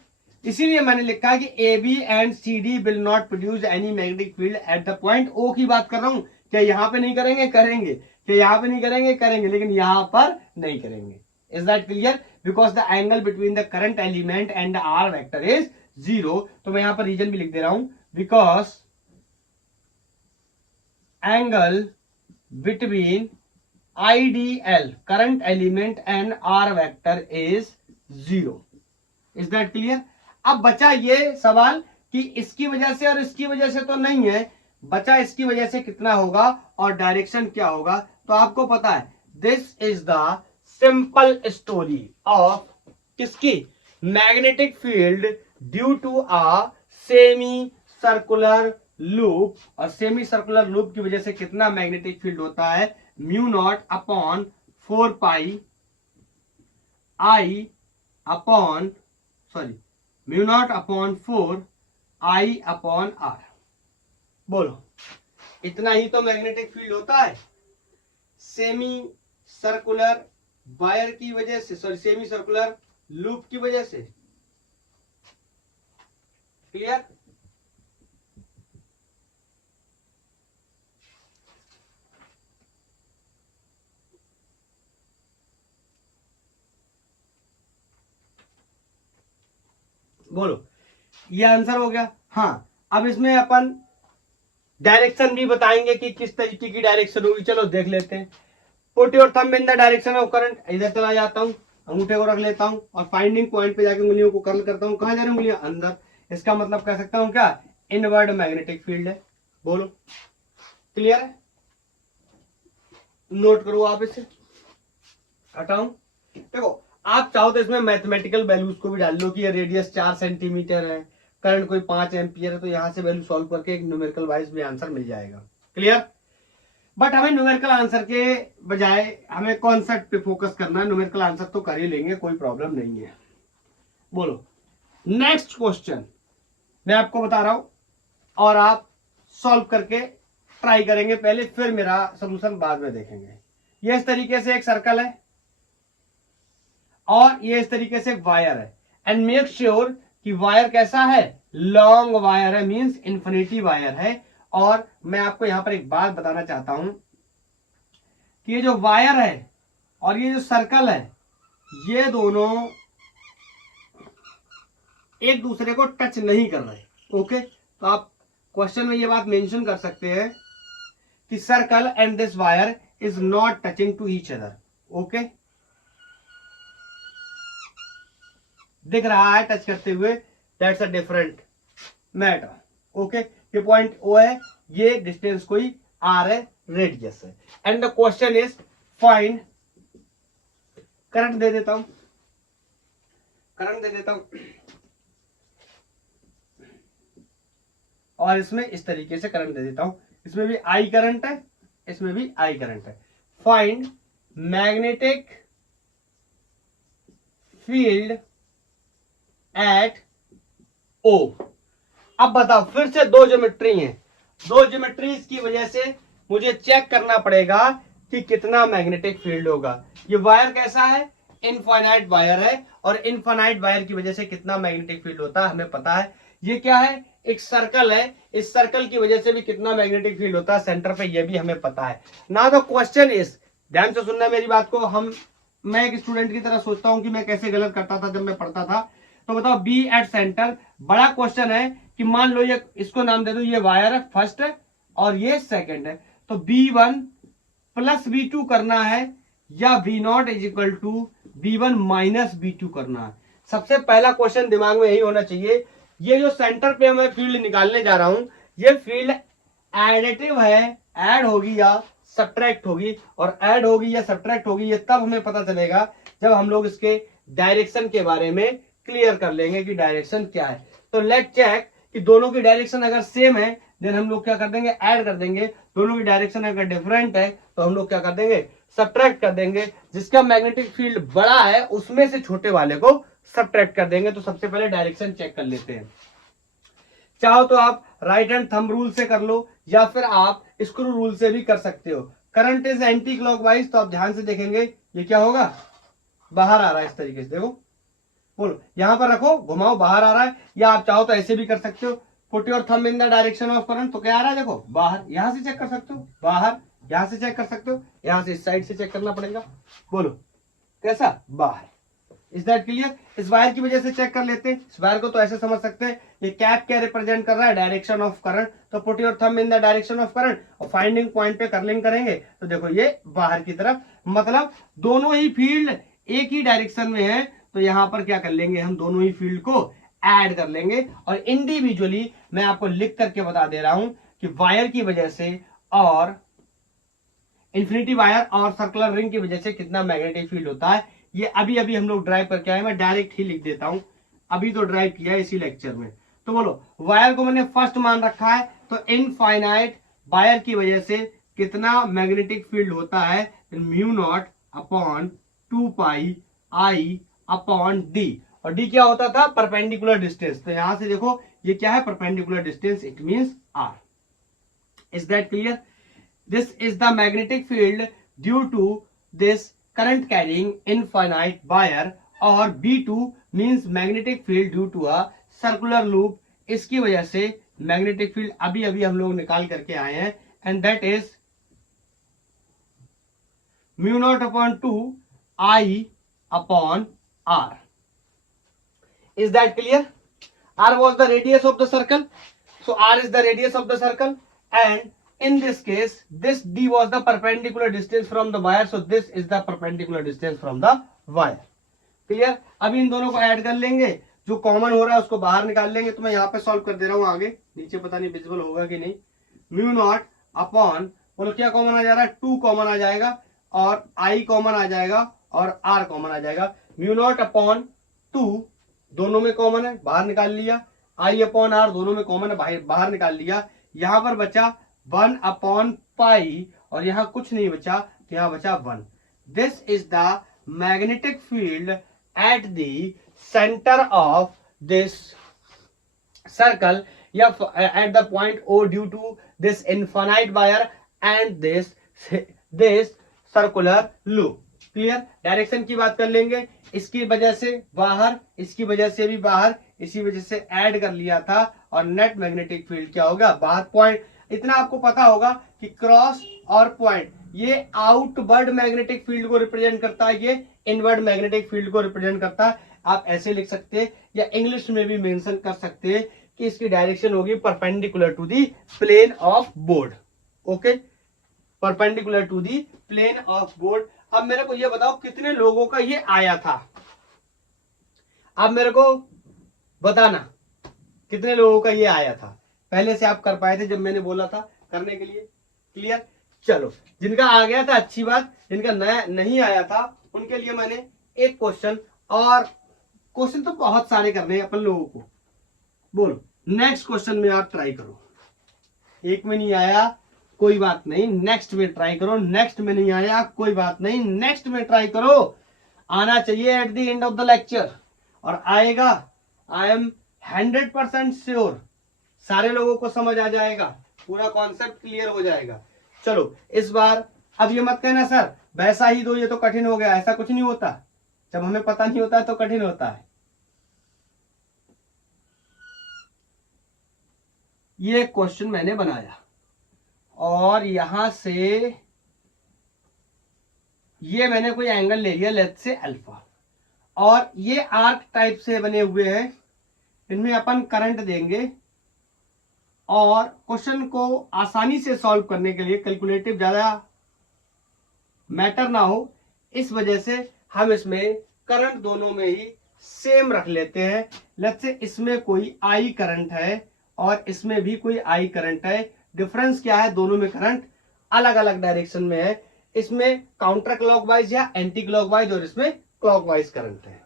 इसीलिए मैंने लिखा कि A B and C D will not produce any magnetic field at the point O की बात कर रहा हूं। क्या यहां पे नहीं करेंगे? करेंगे। क्या यहां पे नहीं करेंगे? करेंगे, लेकिन यहां पर नहीं करेंगे। Is that clear? Because the angle between the current element and the R vector is 0। तो मैं यहां पर रीजन भी लिख दे रहा हूं, because angle between IDL current element and are vector is 0। Is that clear? अब बचा ये सवाल कि इसकी वजह से और इसकी वजह से तो नहीं है, बचा इसकी वजह से कितना होगा और डायरेक्शन क्या होगा। तो आपको पता है, this is the simple story of किसकी? Magnetic field due to a semi circular loop. और सेमी सर्कुलर लूप की वजह से कितना मैग्नेटिक फील्ड होता है? Mu naught upon 4 pi I upon, sorry, mu naught upon 4 I upon r. बोलो, इतना ही तो मैग्नेटिक फील्ड होता है सेमी सर्कुलर वायर की वजह से, सॉरी, सेमी सर्कुलर लूप की वजह से। क्लियर? बोलो, ये आंसर हो गया। हाँ, अब इसमें अपन डायरेक्शन भी बताएंगे कि किस तरीके की डायरेक्शन होगी। चलो देख लेते हैं। Put your thumb in the direction of current, इधर चला जाता हूँ, अंगूठे को रख लेता हूँ और फाइंडिंग पॉइंट पे जाके उंगलियों को कर्ल करता हूँ। कहां जा रही उंगलियां? अंदर। इसका मतलब कह सकता हूँ क्या? इनवर्ड मैग्नेटिक फील्ड है। बोलो, क्लियर है? नोट करो आप इसे, हटाऊं। देखो, आप चाहो तो इसमें मैथमेटिकल वैल्यूज को भी डाल लो कि ये रेडियस 4 सेंटीमीटर है, करंट कोई 5 एम्पियर है, तो यहां से वैल्यू सॉल्व करके एक न्यूमेरिकल वाइज भी आंसर मिल जाएगा। क्लियर? बट हमें न्यूमेरिकल आंसर के बजाय हमें कॉन्सेप्ट पे फोकस करना है। न्यूमेरिकल आंसर तो कर ही लेंगे, कोई प्रॉब्लम नहीं है। बोलो, नेक्स्ट क्वेश्चन मैं आपको बता रहा हूं और आप सॉल्व करके ट्राई करेंगे पहले, फिर मेरा सोल्यूशन बाद में देखेंगे। ये इस तरीके से एक सर्कल है और ये इस तरीके से वायर है, एंड मेक श्योर कि वायर कैसा है? लॉन्ग वायर है, मींस इंफिनिटी वायर है। और मैं आपको यहां पर एक बात बताना चाहता हूं कि ये जो वायर है और ये जो सर्कल है, ये दोनों एक दूसरे को टच नहीं कर रहे। ओके, तो आप क्वेश्चन में ये बात मेंशन कर सकते हैं कि circle and this wire is not touching to each other. Okay, दिख रहा है टच करते हुए, that's a different matter. Okay, ये पॉइंट ओ है, ये डिस्टेंस कोई आर है, रेडियस है। And the question is find, current दे देता हूं, करंट दे देता हूं, और इसमें इस तरीके से करंट दे देता हूं। इसमें भी आई करंट है, इसमें भी आई करंट है। फाइंड मैग्नेटिक फील्ड एट ओ। अब बताओ, फिर से दो ज्योमेट्री हैं, दो ज्योमेट्रीज की वजह से मुझे चेक करना पड़ेगा कि कितना मैग्नेटिक फील्ड होगा। ये वायर कैसा है? इनफाइनाइट वायर है, और इनफाइनाइट वायर की वजह से कितना मैग्नेटिक फील्ड होता है हमें पता है। ये क्या है? एक सर्कल है, इस सर्कल की वजह से भी कितना मैग्नेटिक फील्ड होता है सेंटर पे, ये भी हमें पता है ना। तो क्वेश्चन इज, ध्यान से सुनना मेरी बात को। मैं एक स्टूडेंट की तरह सोचता हूं कि मैं कैसे गलत करता था जब मैं पढ़ता था। तो बताओ, बी एट सेंटर, बड़ा क्वेश्चन है कि मान लो ये, इसको नाम दे दो, ये वायर है फर्स्ट है और ये सेकंड है, तो B1 प्लस B2 करना है या V0 is equal to B1 minus B2 करना है। सबसे पहला क्वेश्चन दिमाग में यही होना चाहिए। ये जो सेंटर पे मैं फील्ड निकालने जा रहा हूं, ये फील्ड एडिटिव है, ऐड होगी या सब्ट्रैक्ट होगी, और ऐड होगी या सब्ट्रैक्ट होगी ये तब हमें पता चलेगा जब हम लोग इसके डायरेक्शन के बारे में क्लियर कर लेंगे कि डायरेक्शन क्या है। तो लेट चेक कि दोनों की डायरेक्शन अगर सेम है, देन हम लोग क्या कर देंगे? ऐड कर देंगे। दोनों की डायरेक्शन अगर डिफरेंट है तो हम लोग क्या कर देंगे? सब्ट्रैक्ट कर देंगे। जिसका मैग्नेटिक फील्ड बड़ा है उसमें से छोटे वाले को सब्ट्रैक्ट कर देंगे। तो सबसे पहले डायरेक्शन चेक कर लेते हैं। चाहो तो आप राइट हैंड थंब रूल से कर लो या फिर आप स्क्रू रूल से भी कर सकते हो। करंट इज एंटी क्लॉकवाइज, तो आप ध्यान से देखेंगे ये क्या होगा? बाहर आ रहा है इस तरीके से। देखो, बोलो, यहां पर रखो, घुमाओ, बाहर आ रहा है। या आप चाहो तो ऐसे भी कर सकते हो, put your thumb in the direction of current, तो क्या आ रहा है? देखो, बाहर। यहां से चेक कर सकते हो, बाहर। यहां से चेक कर सकते हो, यहां से इस साइड से चेक करना पड़ेगा। बोलो, कैसा? बाहर। Is that clear? इस वायर की वजह से चेक कर लेते हैं। इस वायर को तो ऐसे समझ सकते हैं, ये कैप क्या रिप्रेजेंट कर रहा है? Direction of current. तो put your thumb in the direction of current और फाइंडिंग पॉइंट पे कर्लिंग करेंगे तो देखो ये बाहर की तरफ, मतलब दोनों ही फील्ड एक ही डायरेक्शन में है। तो यहां पर क्या कर लेंगे? हम दोनों ही फील्ड को ऐड कर लेंगे और इंडिविजुअली मैं आपको लिख करके बता दे रहा हूं कि वायर की वजह से और इंफिनिटी वायर और सर्कुलर रिंग की वजह से कितना मैग्नेटिक फील्ड होता है। ये अभी अभी हम लोग ड्राइव करके आए, मैं डायरेक्ट ही लिख देता हूं, अभी तो ड्राइव किया है इसी लेक्चर में। तो बोलो, वायर को मैंने फर्स्ट मान रखा है, तो इनफाइनाइट वायर की वजह से कितना मैग्नेटिक फील्ड होता है? Mu naught upon 2 pi I upon D. और डी क्या होता था? Perpendicular distance. तो यहां से देखो ये क्या है? Perpendicular distance, it means R. Is that clear? This is the magnetic field due to this current carrying infinite wire, और B2 means magnetic field due to a circular loop। इसकी वजह से मैग्नेटिक फील्ड अभी अभी हम लोग निकाल करके आए हैं, and that is mu naught upon 2 I upon R. Is that clear? R was the radius of the circle, so R is the radius of the circle, and in this case this D was the perpendicular distance from the wire, so this is the perpendicular distance from the wire. Clear? अभी इन दोनों को add कर लेंगे, जो common हो रहा है उसको बाहर निकाल लेंगे. तो मैं यहाँ पे सॉल्व कर दे रहा हूँ आगे, नीचे पता नहीं विजिबल होगा कि नहीं. म्यू नॉट अपॉन, बोलो क्या कॉमन आ जा रहा है, 2 कॉमन आ जाएगा और I कॉमन आ जाएगा और R कॉमन आ जाएगा. म्यू नॉट अपॉन 2 दोनों में कॉमन है, बाहर निकाल लिया. I अपॉन R दोनों में कॉमन है, बाहर निकाल लिया. यहां पर बचा 1 अपॉन पाई और यहां कुछ नहीं बचा, तो यहां बचा 1. This is the magnetic field at the centre of this circle या at the point O due to this infinite wire and this circular loop. Clear? Direction की बात कर लेंगे. इसकी वजह से बाहर, इसकी वजह से भी बाहर, इसी वजह से ऐड कर लिया था और नेट मैग्नेटिक फील्ड क्या होगा, बाहर. पॉइंट इतना आपको पता होगा कि क्रॉस और पॉइंट ये आउटवर्ड मैग्नेटिक फील्ड को रिप्रेजेंट करता है, ये इनवर्ड मैग्नेटिक फील्ड को रिप्रेजेंट करता है. आप ऐसे लिख सकते हैं या इंग्लिश में भी मेंशन कर सकते हैं कि इसकी डायरेक्शन होगी perpendicular to the plane of board. Okay, perpendicular to the plane of board. अब मेरे को ये बताओ कितने लोगों का ये आया था. अब मेरे को बताना कितने लोगों का ये आया था. पहले से आप कर पाए थे जब मैंने बोला था करने के लिए. क्लियर? चलो, जिनका आ गया था अच्छी बात, जिनका नया नहीं आया था उनके लिए मैंने एक क्वेश्चन, और क्वेश्चन तो बहुत सारे करने हैं अपन लोगों को. बोलो नेक्स्ट क्वेश्चन में आप ट्राई करो. एक में नहीं आया कोई बात नहीं, नेक्स्ट में ट्राई करो. नेक्स्ट में नहीं आया कोई बात नहीं, नेक्स्ट में ट्राई करो. आना चाहिए at the end of the lecture, और आएगा. आई एम 100% श्योर सारे लोगों को समझ आ जाएगा, पूरा कॉन्सेप्ट क्लियर हो जाएगा. चलो इस बार अब ये मत कहना सर वैसा ही दो, ये तो कठिन हो गया. ऐसा कुछ नहीं होता, जब हमें पता नहीं होता है तो कठिन होता है. ये क्वेश्चन मैंने बनाया और यहां से ये मैंने कोई एंगल ले लिया, लेट्स से अल्फा, और ये आर्क टाइप से बने हुए हैं. इनमें अपन करंट देंगे और क्वेश्चन को आसानी से सॉल्व करने के लिए कैलकुलेटिव ज्यादा मैटर ना हो, इस वजह से हम इसमें करंट दोनों में ही सेम रख लेते हैं. लेट्स से इसमें कोई आई करंट है और इसमें भी कोई आई करंट है. डिफरेंस क्या है, दोनों में करंट अलग अलग डायरेक्शन में है. इसमें काउंटर क्लॉकवाइज या एंटी क्लॉकवाइज और इसमें क्लॉकवाइज करंट है.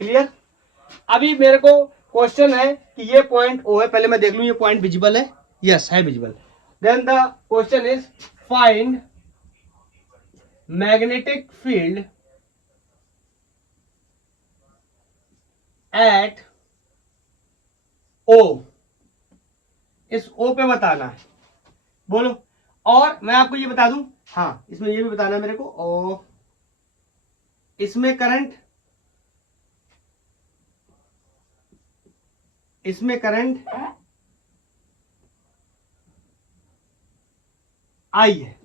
क्लियर? अभी मेरे को क्वेश्चन है कि ये पॉइंट O है. पहले मैं देख लूं ये पॉइंट विजिबल है. यस है visible. Then the question is find magnetic field at O. इस O पे बताना है. बोलो. और मैं आपको ये बता दूं, हाँ इसमें ये भी बताना है मेरे को. और इसमें करंट, इसमें करंट आई है.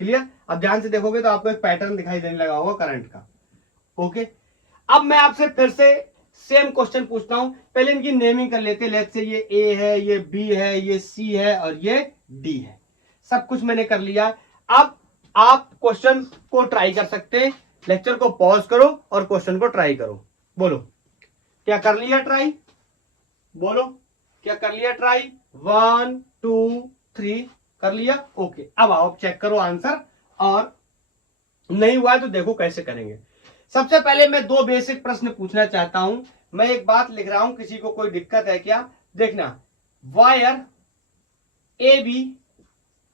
क्लियर? अब ध्यान से देखोगे तो आपको एक पैटर्न दिखाई देने लगा होगा करंट का. ओके, अब मैं आपसे फिर से सेम क्वेश्चन पूछता हूं. पहले इनकी नेमिंग कर लेते हैं. लेट्स से ये A है, ये B है, ये C है और ये D है. सब कुछ मैंने कर लिया. अब आप क्वेश्चन को ट्राई कर सकते हैं. लेक्चर को पॉज करो और क्वेश्चन को ट्राई करो. बोलो क्या कर लिया ट्राई? बोलो क्या कर लिया ट्राई? 1 2 3 कर लिया. ओके, अब आओ चेक करो आंसर, और नहीं हुआ तो देखो कैसे करेंगे. सबसे पहले मैं 2 बेसिक प्रश्न पूछना चाहता हूं. मैं एक बात लिख रहा हूं, किसी को कोई दिक्कत है क्या? देखना, wire AB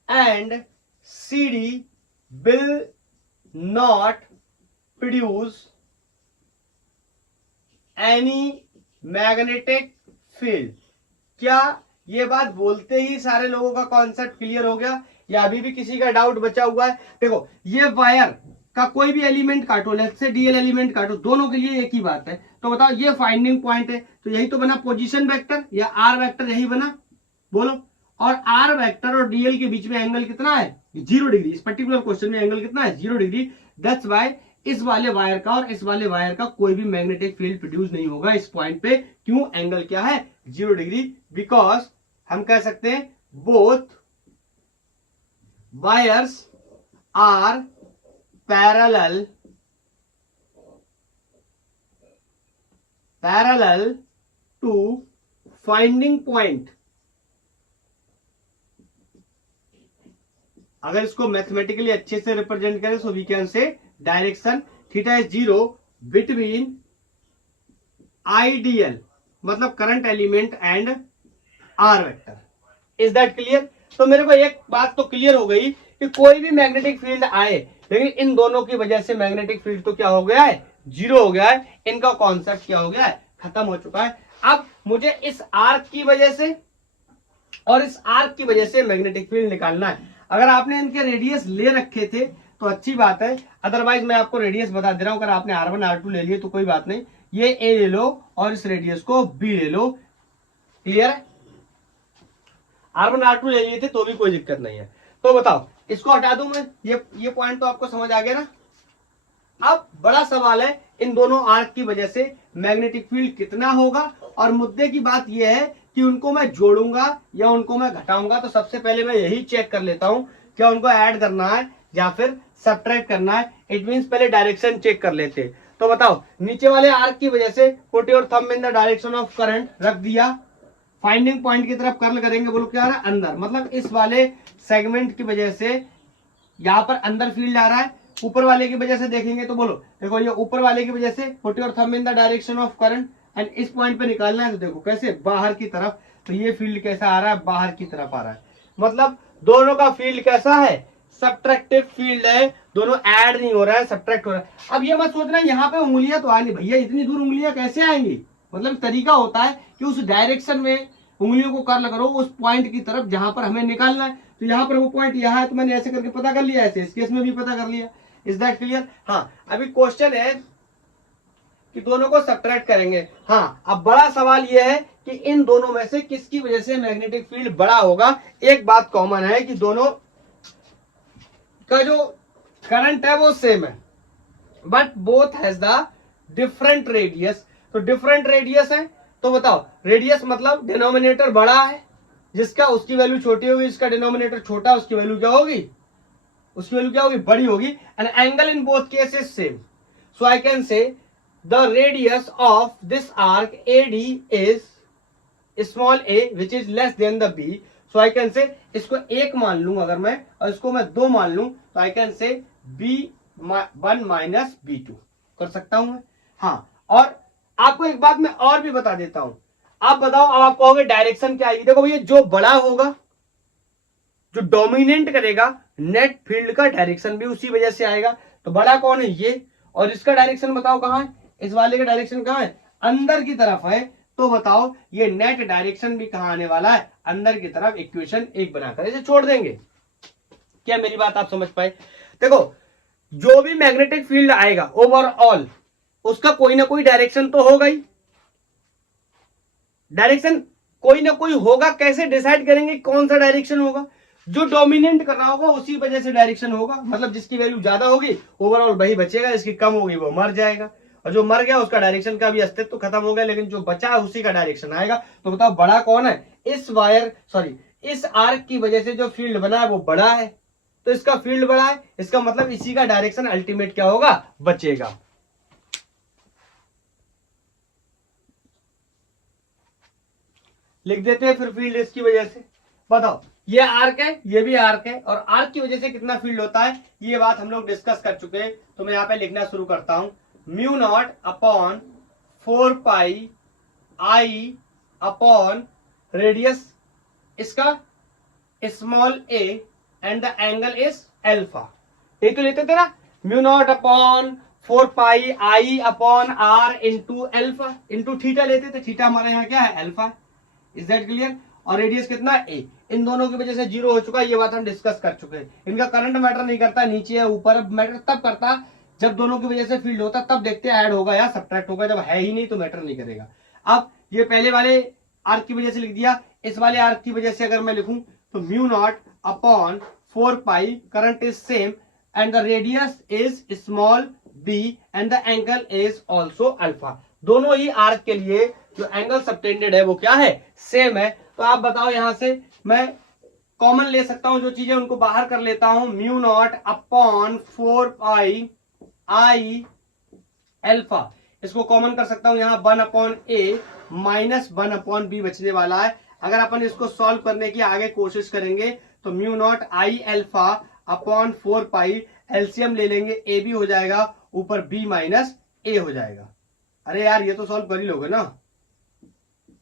and CD will not produce any magnetic field. क्या ये बात बोलते ही सारे लोगों का कॉन्सेप्ट क्लियर हो गया या अभी भी किसी का डाउट बचा हुआ है? देखो, ये वायर का कोई भी एलिमेंट काटो, लेट्स से DL एलिमेंट काटो, दोनों के लिए एक ही बात है. तो बताओ ये फाइंडिंग पॉइंट है, तो यही तो बना पोजीशन वेक्टर या आर वेक्टर, यही बना. बोलो. और आर वेक्टर और DL के बीच में एंगल कितना है? 0 डिग्री. इस पर्टिकुलर क्वेश्चन में एंगल कितना है? 0 डिग्री. दैट्स व्हाई इस वाले वायर का और इस वाले वायर का कोई भी मैग्नेटिक फील्ड प्रोड्यूस नहीं होगा इस पॉइंट पे. क्यों? एंगल क्या है? 0 डिग्री, बिकॉज हम कह सकते हैं both wires are parallel to finding point. अगर इसको मैथमेटिकली अच्छे से रिप्रेजेंट करें so we can say direction theta is 0 between I dl मतलब current element and are vector. Is that clear? तो मेरे को एक बात तो क्लियर हो गई कि कोई भी मैग्नेटिक फील्ड आए, लेकिन इन दोनों की वजह से मैग्नेटिक फील्ड तो क्या हो गया है, 0 हो गया है। इनका कॉन्सेप्ट क्या हो गया है, खत्म हो चुका है। अब मुझे इस आर्क की वजह से और इस आर्क की वजह से मैग्नेटिक फील्ड निकालना है। अगर आपने इनके रेडियस ले रखे थे तो अच्छी बात है, अदरवाइज मैं आपको रेडियस बता दे रहा हूं। अगर आपने R1 R2 ले लिए तो कोई बात नहीं, ये ए ले लो और इस रेडियस को बी ले लो। क्लियर है? R1 R2 ले लिए थे तो भी कोई दिक्कत नहीं है। तो बताओ इसको हटा दूं मैं, ये पॉइंट तो आपको समझ आ गया ना। अब बड़ा सवाल है इन दोनों आर्क की वजह से मैग्नेटिक फील्ड कितना होगा, और मुद्दे की बात यह है कि उनको मैं जोड़ूंगा या उनको मैं घटाऊंगा। तो सबसे पहले मैं यही चेक कर लेता हूं क्या उनको ऐड करना है या फिर सब्ट्रैक्ट करना है। इट मींस पहले डायरेक्शन चेक कर लेते। तो बताओ नीचे वाले आर्क की वजह से put your thumb in the direction of current रख दिया, फाइंडिंग पॉइंट की तरफ कर्ल करेंगे, बोलो क्या आ रहा है अंदर, मतलब इस वाले सेगमेंट की वजह से यहां पर अंदर फील्ड आ रहा है। ऊपर वाले की वजह से देखेंगे तो बोलो देखो ये ऊपर वाले की वजह से put your thumb in the direction of current and इस पॉइंट पे निकालना है। तो देखो कैसे बाहर की तरफ, तो ये फील्ड कैसा आ रहा है, बाहर की तरफ आ रहा है। मतलब दोनों का फील्ड कैसा है, सब्ट्रैक्टिव फील्ड है, दोनों ऐड नहीं हो रहा है, सब्ट्रैक्ट हो रहा है। अब ये मत सोचना यहाँ पे उंगलियां तो आ नहीं, भैया इतनी दूर उंगलियां कैसे आएंगी, मतलब तरीका होता है कि उस डायरेक्शन में उंगलियों को कर्ल करो उस पॉइंट की तरफ जहां पर हमें निकालना है। तो यहाँ पर वो पॉइंट यहाँ है तो मैंने ऐसे करके पता कर लिया, ऐसे इस केस में भी पता कर लिया। Is that clear? हाँ, अभी क्वेश्चन है कि दोनों को सब्ट्रैक्ट करेंगे। हाँ, अब बड़ा सवाल यह है कि इन दोनों में से किसकी वजह से मैग्नेटिक फील्ड बड़ा होगा। एक बात कॉमन है कि दोनों का जो करंट है वो सेम है, but both has the different radius. तो डिफरेंट रेडियस है तो बताओ रेडियस मतलब डिनोमिनेटर बड़ा है जिसका उसकी वैल्यू छोटी होगी, जिसका डिनोमिनेटर छोटा उसकी वैल्यू क्या होगी, उसकी वैल्यू क्या होगी, बड़ी होगी। And angle in both cases same. So I can से the radius of this arc AD is small a which is less than the b. So I can say इसको 1 मान लूं अगर मैं और इसको मैं 2 मान लूं तो I can say B1 minus B2 कर सकता हूं मैं। हाँ, और आपको एक बात मैं और भी बता देता हूं। आप बताओ, अब आप कहोगे डायरेक्शन क्या आएगी। देखो भैया जो बड़ा होगा, जो डोमिनेट करेगा नेट फील्ड का डायरेक्शन भी उसी वजह से आएगा। तो बड़ा कौन है, ये, और इसका डायरेक्शन बताओ कहां है, इस वाले का डायरेक्शन कहां है, अंदर की तरफ है। तो बताओ ये नेट डायरेक्शन भी कहां आने वाला है, अंदर की तरफ। इक्वेशन 1 बनाकर इसे छोड़ देंगे। क्या मेरी बात आप समझ पाए? देखो जो भी मैग्नेटिक फील्ड आएगा ओवरऑल उसका कोई ना कोई डायरेक्शन तो होगा ही, डायरेक्शन कोई ना कोई होगा। कैसे डिसाइड करेंगे कौन सा डायरेक्शन होगा, जो डोमिनेट कर रहा होगा उसी वजह से डायरेक्शन होगा। मतलब जिसकी वैल्यू ज्यादा होगी ओवरऑल वही बचेगा, जिसकी कम होगी वो मर जाएगा, और जो मर गया उसका डायरेक्शन का भी अस्तित्व खत्म हो गया, लेकिन जो बचा है उसी का डायरेक्शन आएगा। तो बताओ बड़ा कौन है, इस आर्क की वजह से जो फील्ड बना है वो बड़ा है, तो इसका फील्ड बड़ा है, इसका मतलब इसी का डायरेक्शन अल्टीमेट क्या होगा, बचेगा। लिख देते हैं फिर फील्ड इसकी वजह से। बताओ ये आर्क है, ये भी आर्क है, और आर्क की वजह से कितना फील्ड होता है ये बात हम लोग डिस्कस कर चुके हैं। तो मैं यहां पे लिखना शुरू करता हूं, mu naught upon 4 pi I upon radius इसका small a and the angle is alpha. ये तो लेते थे ना, mu naught upon 4 pi I upon r into alpha into theta लेते थे। थीटा हमारे यहाँ क्या है, अल्फा। Is that clear? और रेडियस कितना है a। इन दोनों की वजह से 0 हो चुका है, ये बात हम डिस्कस कर चुके हैं। इनका करंट मैटर नहीं करता, नीचे है ऊपर मैटर तब करता जब दोनों की वजह से फील्ड होता, तब देखते हैं ऐड होगा या सब्ट्रैक्ट होगा। जब है ही नहीं तो मैटर नहीं करेगा। अब ये पहले वाले आर्क की वजह से लिख दिया, इस वाले आर्क की वजह से अगर मैं लिखूं तो mu naught upon 4 pi, current is same and the radius is small b and the angle is also alpha. दोनों ही आर्क के लिए जो एंगल सबटेंडेड है वो क्या है, सेम है। तो आप बताओ, यहां से मैं कॉमन ले सकता हूं जो चीजें, उनको बाहर कर लेता हूं। म्यू नॉट अपॉन 4 पाई आई एल्फा, इसको कॉमन कर सकता हूं यहां 1 अपॉन ए माइनस 1 अपॉन बी बचने वाला है। अगर अपन इसको सॉल्व करने की आगे कोशिश करेंगे तो म्यू नॉट आई एल्फा अपॉन 4 पाई, एलसीएम ले लेंगे, ए बी हो जाएगा, ऊपर बी माइनस ए हो जाएगा। अरे यार ये तो सॉल्व कर ही लोगे ना,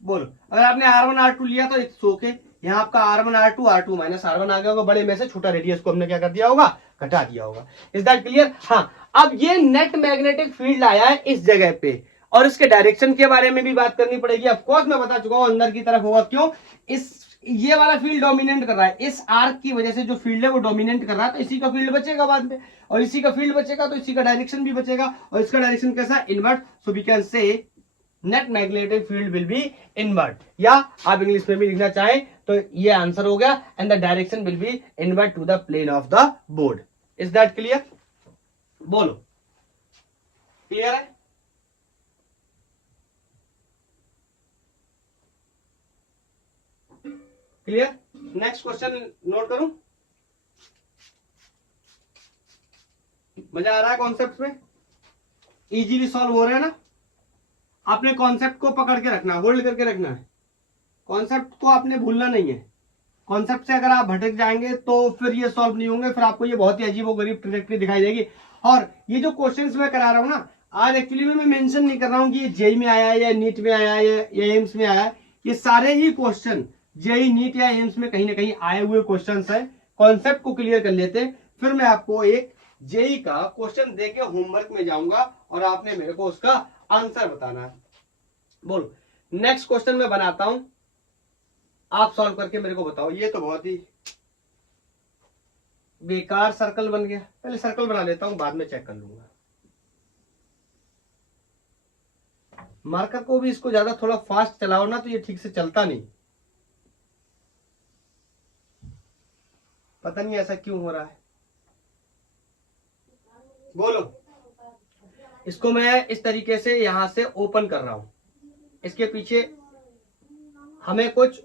बोलो। अगर आपने R1 R2 लिया तो इट्स ओके, यहाँ आपका R1 R2 R2 minus R1 आ गया होगा, बड़े में से छोटा रेडियस को हमने क्या कर दिया होगा, घटा दिया होगा। Is that clear? हाँ, अब ये नेट मैग्नेटिक फील्ड आया है इस जगह पे, और इसके डायरेक्शन के बारे में भी बात करनी पड़ेगी। ऑफ कोर्स मैं बता चुका हूं अंदर की तरफ होगा, क्यों, इस ये वाला फील्ड डोमिनेट कर रहा है, इस आर्क की वजह से जो फील्ड है वो डोमिनेट कर रहा है, तो इसी का फील्ड बचेगा बाद में, और इसी का फील्ड बचेगा तो इसी का डायरेक्शन भी बचेगा, और इसका डायरेक्शन कैसा, invert. So we can say net magnetic field will be invert, या आप इंग्लिश में भी लिखना चाहें तो ये आंसर हो गया, and the direction will be invert to the plane of the board. Is that clear? बोलो, क्लियर है? क्लियर? नेक्स्ट क्वेश्चन नोट करूं? मजा आ रहा है कॉन्सेप्ट में? इजीली सॉल्व हो रहे हैं ना? आपने कॉन्सेप्ट को पकड़ के रखना, होल्ड करके रखना है, कॉन्सेप्ट को आपने भूलना नहीं है। कॉन्सेप्ट से अगर आप भटक जाएंगे तो फिर ये सॉल्व नहीं होंगे, फिर आपको ये बहुत ही अजीबोगरीब ट्रैजेक्टरी दिखाई देगी। और ये जो क्वेश्चंस मैं करा रहा हूं ना, आज एक्चुअली में मैं मेंशन नहीं कर रहा हूं कि ये जेई में आया है या नीट में आया है या एम्स में आया है, ये सारे ही क्वेश्चन जेई, नीट या एम्स में कहीं ना कहीं आए हुए क्वेश्चन है। कॉन्सेप्ट को क्लियर कर लेते, फिर मैं आपको एक जेई का क्वेश्चन दे के होमवर्क में जाऊंगा और आपने मेरे को उसका आंसर बताना है। बोलो, नेक्स्ट क्वेश्चन मैं बनाता हूं, आप सॉल्व करके मेरे को बताओ। ये तो बहुत ही बेकार सर्कल बन गया, पहले सर्कल बना लेता हूं, बाद में चेक कर लूंगा। मार्कर को भी इसको ज्यादा थोड़ा फास्ट चलाओ ना तो ये ठीक से चलता नहीं, पता नहीं ऐसा क्यों हो रहा है। बोलो, इसको मैं इस तरीके से यहां से ओपन कर रहा हूं, इसके पीछे हमें कुछ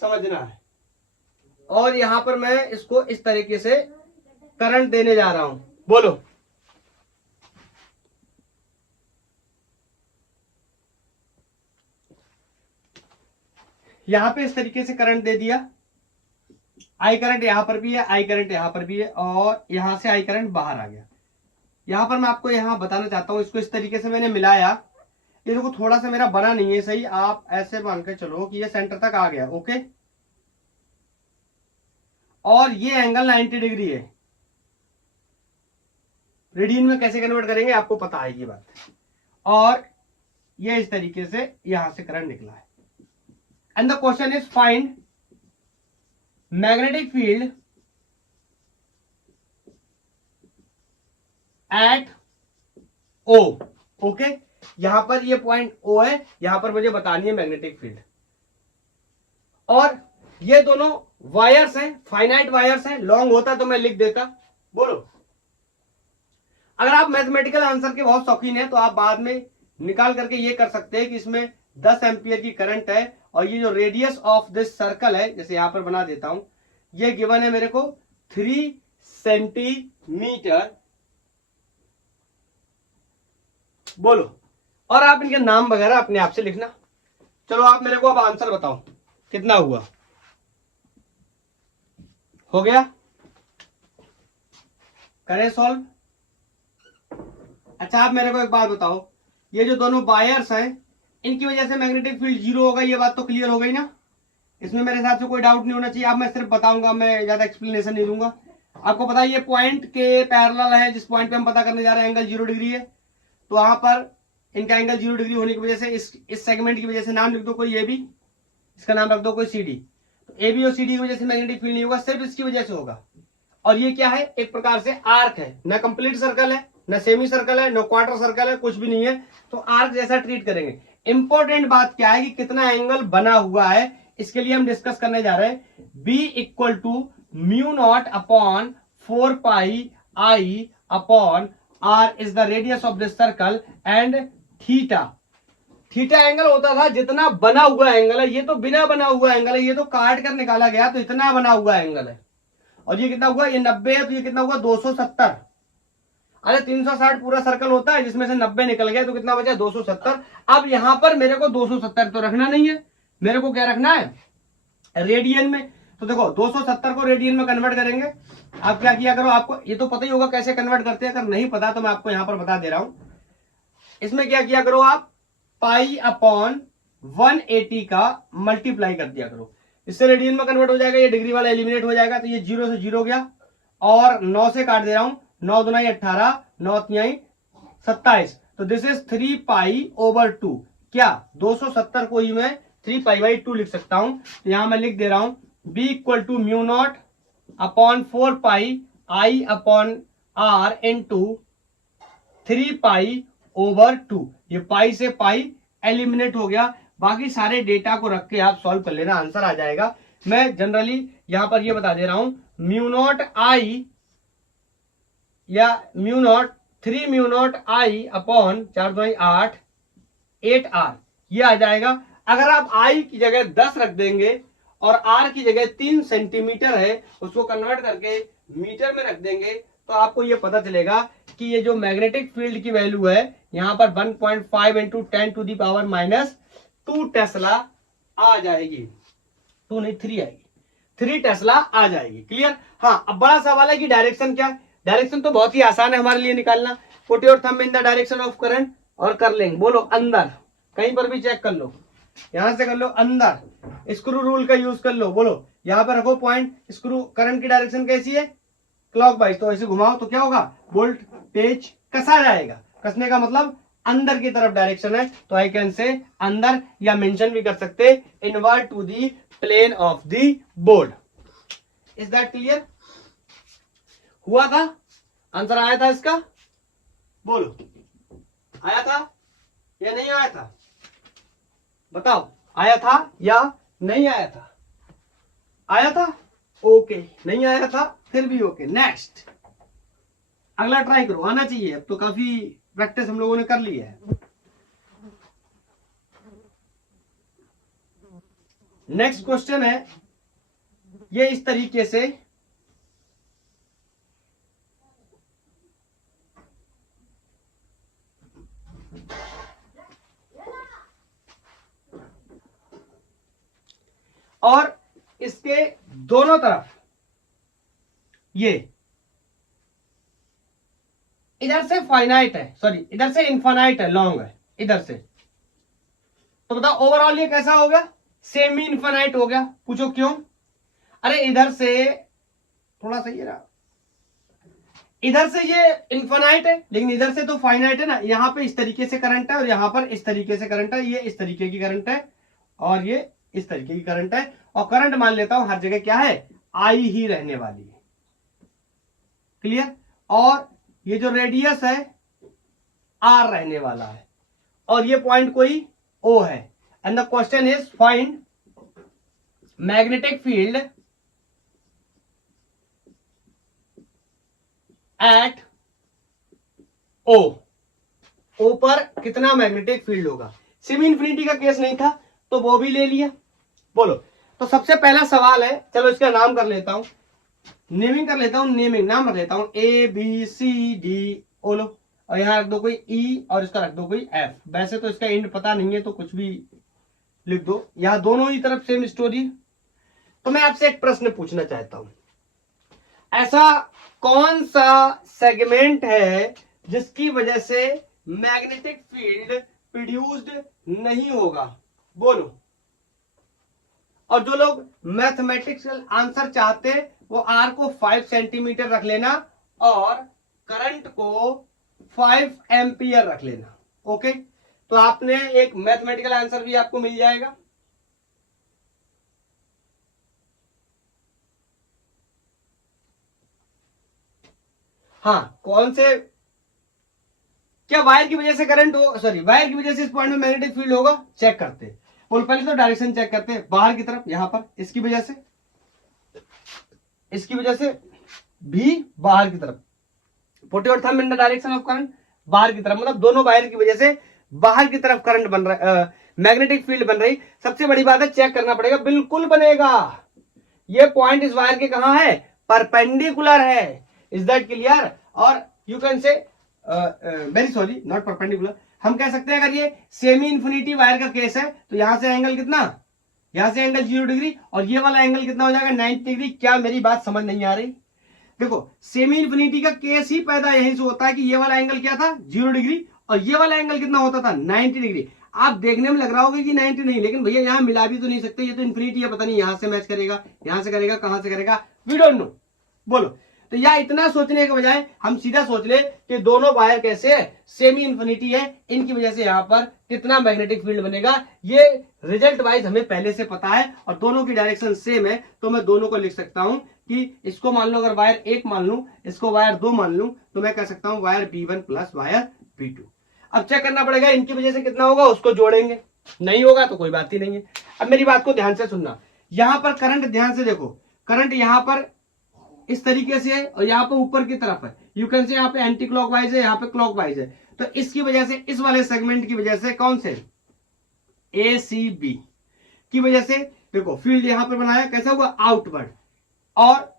समझना है, और यहां पर मैं इसको इस तरीके से करंट देने जा रहा हूं। बोलो, यहां पे इस तरीके से करंट दे दिया, आई करंट यहां पर भी है, आई करंट यहां पर भी है, और यहां से आई करंट बाहर आ गया। यहां पर मैं आपको यहां बताना चाहता हूं, इसको इस तरीके से मैंने मिलाया, ये देखो थोड़ा सा मेरा बना नहीं है सही, आप ऐसे मान के चलो कि ये सेंटर तक आ गया, ओके। और ये एंगल 90 डिग्री है, रेडियन में कैसे कन्वर्ट करेंगे आपको पता है ये बात। और ये इस तरीके से यहां से करंट निकला है, and the question is find magnetic field at O, okay. यहां पर ये पॉइंट ओ है, यहां पर मुझे बतानी है मैग्नेटिक फील्ड, और ये दोनों वायर्स हैं, फाइनाइट वायर्स हैं, लॉन्ग होता तो मैं लिख देता। बोलो, अगर आप मैथमेटिकल आंसर के बहुत शौकीन हैं तो आप बाद में निकाल करके ये कर सकते हैं कि इसमें 10 एम्पियर की करंट है, और ये जो रेडियस ऑफ दिस सर्कल है, जैसे यहां पर बना देता हूं, ये गिवन है मेरे को 3 सेंटीमीटर। बोलो, और आप इनके नाम वगैरह अपने आप से लिखना। चलो आप मेरे को अब आंसर बताओ कितना हुआ, हो गया, करें सॉल्व। अच्छा आप मेरे को एक बात बताओ, ये जो दोनों वायर्स हैं इनकी वजह से मैग्नेटिक फील्ड जीरो होगा, ये बात तो क्लियर हो गई ना, इसमें मेरे हिसाब से कोई डाउट नहीं होना चाहिए। अब मैं सिर्फ बताऊंगा, मैं ज्यादा एक्सप्लेनेशन नहीं दूंगा। आपको पता है ये पॉइंट के पैरेलल है, जिस पॉइंट पे हम पता करने जा रहे हैं एंगल 0 डिग्री है, तो वहां पर इनका एंगल 0 डिग्री होने की वजह से इस सेगमेंट की वजह से नाम लिख दो कोई ए बी, इसका नाम रख दो कोई सी डी। तो ए बी और सी डी की वजह से मैग्नेटिक फील्ड नहीं होगा, सिर्फ इसकी वजह से होगा। और ये क्या है, एक प्रकार से आर्क है, ना कंप्लीट सर्कल है, ना सेमी सर्कल है, ना क्वार्टर सर्कल है, कुछ भी नहीं है, तो आर्क जैसा ट्रीट करेंगे। इंपॉर्टेंट बात क्या है कि कितना एंगल बना हुआ है, इसके लिए हम डिस्कस करने जा रहे हैं। B equal to mu naught upon 4 pi I upon R is the radius of this circle and theta, theta angle होता था जितना बना हुआ एंगल है, ये तो बिना बना हुआ एंगल है, ये तो काट कर निकाला गया तो इतना बना हुआ एंगल है। और ये कितना हुआ, ये 90 है तो ये कितना हुआ 270। अरे 360 पूरा सर्कल होता है जिसमें से 90 निकल गया तो कितना बचा 270। अब यहां पर मेरे को 270 तो रखना नहीं है, मेरे को क्या रखना है रेडियन में। तो देखो 270 को रेडियन में कन्वर्ट करेंगे। आप क्या किया करो, आपको ये तो पता ही होगा कैसे कन्वर्ट करते हैं, अगर नहीं पता तो मैं आपको यहां पर बता दे रहा हूं। इसमें क्या किया करो आप पाई अपॉन 180 का मल्टीप्लाई कर दिया करो, इससे रेडियन में कन्वर्ट हो जाएगा, ये डिग्री वाला एलिमिनेट हो जाएगा। तो ये 0 से 0 गया और 9 से काट दे रहा हूं, 9 दूना 18, 9 तिहाई 27। तो दिस इज 3 पाई ओवर 2। क्या 270 को ही मैं 3 पाई बाई 2 लिख सकता हूं। तो यहां मैं लिख दे रहा हूं b equal to mu naught upon 4 pi I upon R into 3 pi over 2। ये पाई से पाई एलिमिनेट हो गया, बाकी सारे डेटा को रख के आप सॉल्व कर लेना, आंसर आ जाएगा। मैं जनरली यहां पर ये बता दे रहा हूं म्यू नॉट आई या mu naught 3 mu naught I upon 4 2 8 8 R, ये आ जाएगा। अगर आप आई की जगह 10 रख देंगे और आर की जगह 3 सेंटीमीटर है उसको कन्वर्ट करके मीटर में रख देंगे तो आपको ये पता चलेगा कि ये जो मैग्नेटिक फील्ड की वैल्यू है यहां पर 1.5 into 10 to the power minus 2 tesla आ जाएगी। 2 नहीं 3 आएगी, 3 टेस्ला आ जाएगी। क्लियर। हाँ, अब बड़ा सवाल है कि डायरेक्शन क्या है। डायरेक्शन तो बहुत ही आसान है हमारे लिए निकालना। Put your thumb in the direction of current और कर लेंगे। बोलो अंदर, कहीं पर भी चेक कर लो, यहां से कर लो अंदर, स्क्रू रूल का यूज कर लो। बोलो यहां पर रखो पॉइंट, स्क्रू करंट की डायरेक्शन कैसी है क्लॉकवाइज, तो ऐसे घुमाओ तो क्या होगा बोल्ट पेच कसा जाएगा। कसने का मतलब अंदर की तरफ डायरेक्शन है, तो आई कैन से अंदर, या मेंशन भी कर सकते invert to the plane of the board. Is that clear? हुआ था, आंसर आया था इसका? बोलो आया था या नहीं आया था, बताओ आया था या नहीं आया था? आया था, ओके। नहीं आया था फिर भी ओके। नेक्स्ट, अगला ट्राई करो, आना चाहिए। अब तो काफी प्रैक्टिस हम लोगों ने कर ली है। नेक्स्ट क्वेश्चन है ये इस तरीके से, और इसके दोनों तरफ ये इधर से फाइनाइट है, सॉरी इधर से इनफाइनाइट है, लॉन्ग है इधर से। तो बताओ ओवरऑल ये कैसा हो गया, सेमी इनफाइनाइट हो गया। पूछो क्यों? अरे इधर से थोड़ा सा ये रहा, इधर से ये इनफाइनाइट है लेकिन इधर से तो फाइनाइट है ना। यहां पे इस तरीके से करंट है और यहां पर इस तरीके से करंट है, ये इस तरीके की करंट है और ये इस तरीके की करंट है। और करंट मान लेता हूं हर जगह क्या है, आई ही रहने वाली है। क्लियर। और ये जो रेडियस है आर रहने वाला है और ये पॉइंट कोई ओ है। And the question is find magnetic field at O. O पर कितना मैग्नेटिक फील्ड होगा। सेमी इंफिनिटी का केस नहीं था तो वो भी ले लिया। बोलो, तो सबसे पहला सवाल है, चलो इसका नाम कर लेता हूं, नेमिंग कर लेता हूं, नेमिंग नाम रख लेता हूं A B C D O लो, और यहां रख दो कोई ई और इसका रख दो कोई एफ। वैसे तो इसका एंड पता नहीं है तो कुछ भी लिख दो। यहां दोनों ही तरफ सेम स्टोरी। तो मैं आपसे एक प्रश्न पूछना चाहता हूं, ऐसा कौन सा सेगमेंट है जिसकी वजह से मैग्नेटिक फील्ड प्रोड्यूस्ड नहीं होगा? बोलो। और जो लोग मैथमेटिकल आंसर चाहते वो आर को 5 सेंटीमीटर रख लेना और करंट को 5 एम्पियर रख लेना। ओके, तो आपने एक मैथमेटिकल आंसर भी आपको मिल जाएगा। हाँ, कौन से, क्या वायर की वजह से करंट हो, सॉरी वायर की वजह से इस पॉइंट में मैग्नेटिक फील्ड होगा? चेक करते हैं। और पहले तो डायरेक्शन चेक करते हैं, बाहर की तरफ यहां पर इसकी वजह से भी बाहर की तरफ। Put your thumb in the direction of current, बाहर की तरफ, मतलब दोनों वायर की वजह से बाहर की तरफ करंट बन रहा है, मैग्नेटिक फील्ड बन रही। सबसे बड़ी बात है, चेक करना पड़ेगा, बिल्कुल बनेगा। ये पॉइंट इस वायर के कहां है, परपेंडिकुलर है। Is that clear? और you can say very sorry, not perpendicular, हम कह सकते हैं अगर ये सेमी इंफिनिटी वायर का केस है तो यहां से एंगल कितना, यहां से एंगल 0 डिग्री, और ये वाला एंगल कितना हो जाएगा 90 डिग्री। क्या मेरी बात समझ नहीं आ रही? देखो, सेमी इंफिनिटी का केस ही पैदा यहीं से होता है कि ये वाला एंगल क्या था 0 डिग्री, और ये वाला एंगल कितना होता था 90 डिग्री। आप देखने में लग रहा होगा कि 90 नहीं, लेकिन भैया यहाँ मिला भी तो नहीं सकते, ये तो इंफिनिटी है, पता नहीं यहां से मैच करेगा, यहां से करेगा, कहां से करेगा, वी डोंट नो। बोलो, तो या इतना सोचने के बजाय हम सीधा सोच ले कि दोनों वायर कैसे है, सेमी इंफिनिटी है, इनकी वजह से यहां पर कितना मैग्नेटिक फील्ड बनेगा, ये रिजल्ट वाइज हमें पहले से पता है, और दोनों की डायरेक्शन सेम है, तो मैं दोनों को लिख सकता हूं कि इसको मान लो अगर वायर 1 मान लूं, इसको वायर 2 मान लूं, तो मैं कह सकता हूं wire B1 plus wire B2। अब चेक करना पड़ेगा इनकी वजह से कितना होगा, उसको जोड़ेंगे, नहीं होगा तो कोई बात ही नहीं है। अब मेरी बात को ध्यान से सुनना, यहां पर करंट ध्यान से देखो, करंट यहां पर इस तरीके से है और यहाँ पे ऊपर की तरफ है, यू कैन से यहाँ पे एंटी क्लॉकवाइज है, यहाँ पे क्लॉकवाइज है, तो इसकी वजह से, इस वाले सेगमेंट की वजह से, कौन से ACB की वजह से देखो फील्ड यहां पर बनाया, कैसा हुआ आउटवर्ड, और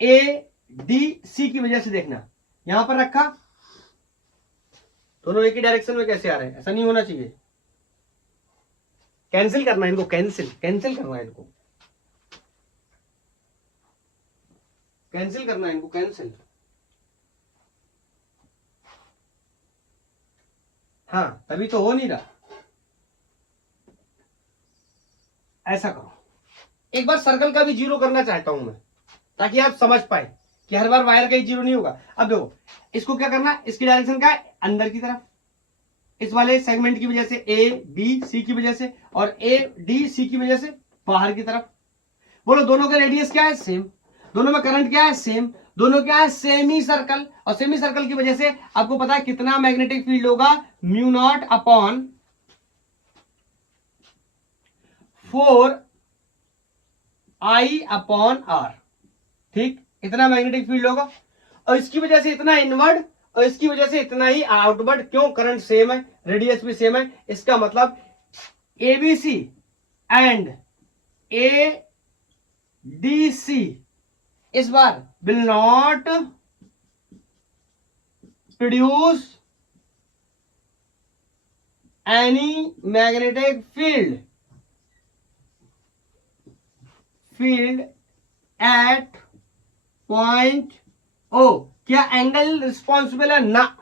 ADC की वजह से देखना यहां पर रखा, दोनों एक ही डायरेक्शन में कैसे आ रहे हैं, ऐसा नहीं होना चाहिए, कैंसिल करना है इनको, कैंसिल करना है इनको, कैंसिल करना है इनको, कैंसिल। हाँ, तभी तो हो नहीं रहा। ऐसा करो, एक बार सर्कल का भी 0 करना चाहता हूं मैं, ताकि आप समझ पाए कि हर बार वायर का ही 0 नहीं होगा। अब देखो, इसको क्या करना, इसकी डायरेक्शन क्या है, अंदर की तरफ, इस वाले सेगमेंट की वजह से ABC की वजह से, और ADC की वजह से बाहर की तरफ। बोलो, दोनों का रेडियस क्या है, सेम, दोनों में करंट क्या है, सेम, दोनों क्या है, सेमी सर्कल, और सेमी सर्कल की वजह से आपको पता है कितना मैग्नेटिक फील्ड होगा, μ0 अपॉन 4I अपॉन R, ठीक, इतना मैग्नेटिक फील्ड होगा, और इसकी वजह से इतना इनवर्ड, और इसकी वजह से इतना ही आउटवर्ड। क्यों, करंट सेम है, रेडियस भी सेम है, इसका मतलब ABC एंड ADC इस बार will not produce any magnetic field at point O। क्या एंगल रिस्पॉन्सिबल है, ना,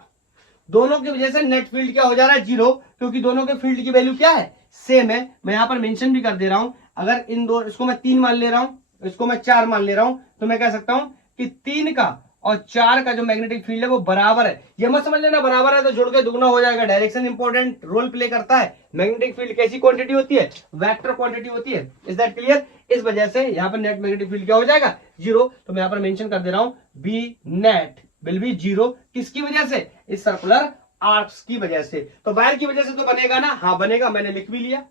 दोनों की वजह से नेट फील्ड क्या हो जा रहा है 0, क्योंकि दोनों के फील्ड की वैल्यू क्या है, सेम है। मैं यहां पर मेंशन भी कर दे रहा हूं, अगर इन दो, इसको मैं 3 मान ले रहा हूं, इसको मैं 4 मान ले रहा हूं, तो मैं कह सकता हूं कि 3 का और 4 का जो मैग्नेटिक फील्ड है वो बराबर है। ये मत समझ लेना बराबर है तो जुड़ के दुगना हो जाएगा, डायरेक्शन इंपॉर्टेंट रोल प्ले करता है। मैग्नेटिक फील्ड कैसी क्वांटिटी होती है, वेक्टर क्वांटिटी होती है। Is that clear? इस वजह से यहाँ पर नेट मैग्नेटिक फील्ड क्या हो जाएगा 0। तो मैं यहाँ पर मेंशन कर दे रहा हूं बी नेट विल बी 0। किसकी वजह से, इस सर्कुलर आर्क्स की वजह से। तो वायर की वजह से तो बनेगा ना, हाँ बनेगा, मैंने लिख भी लिया।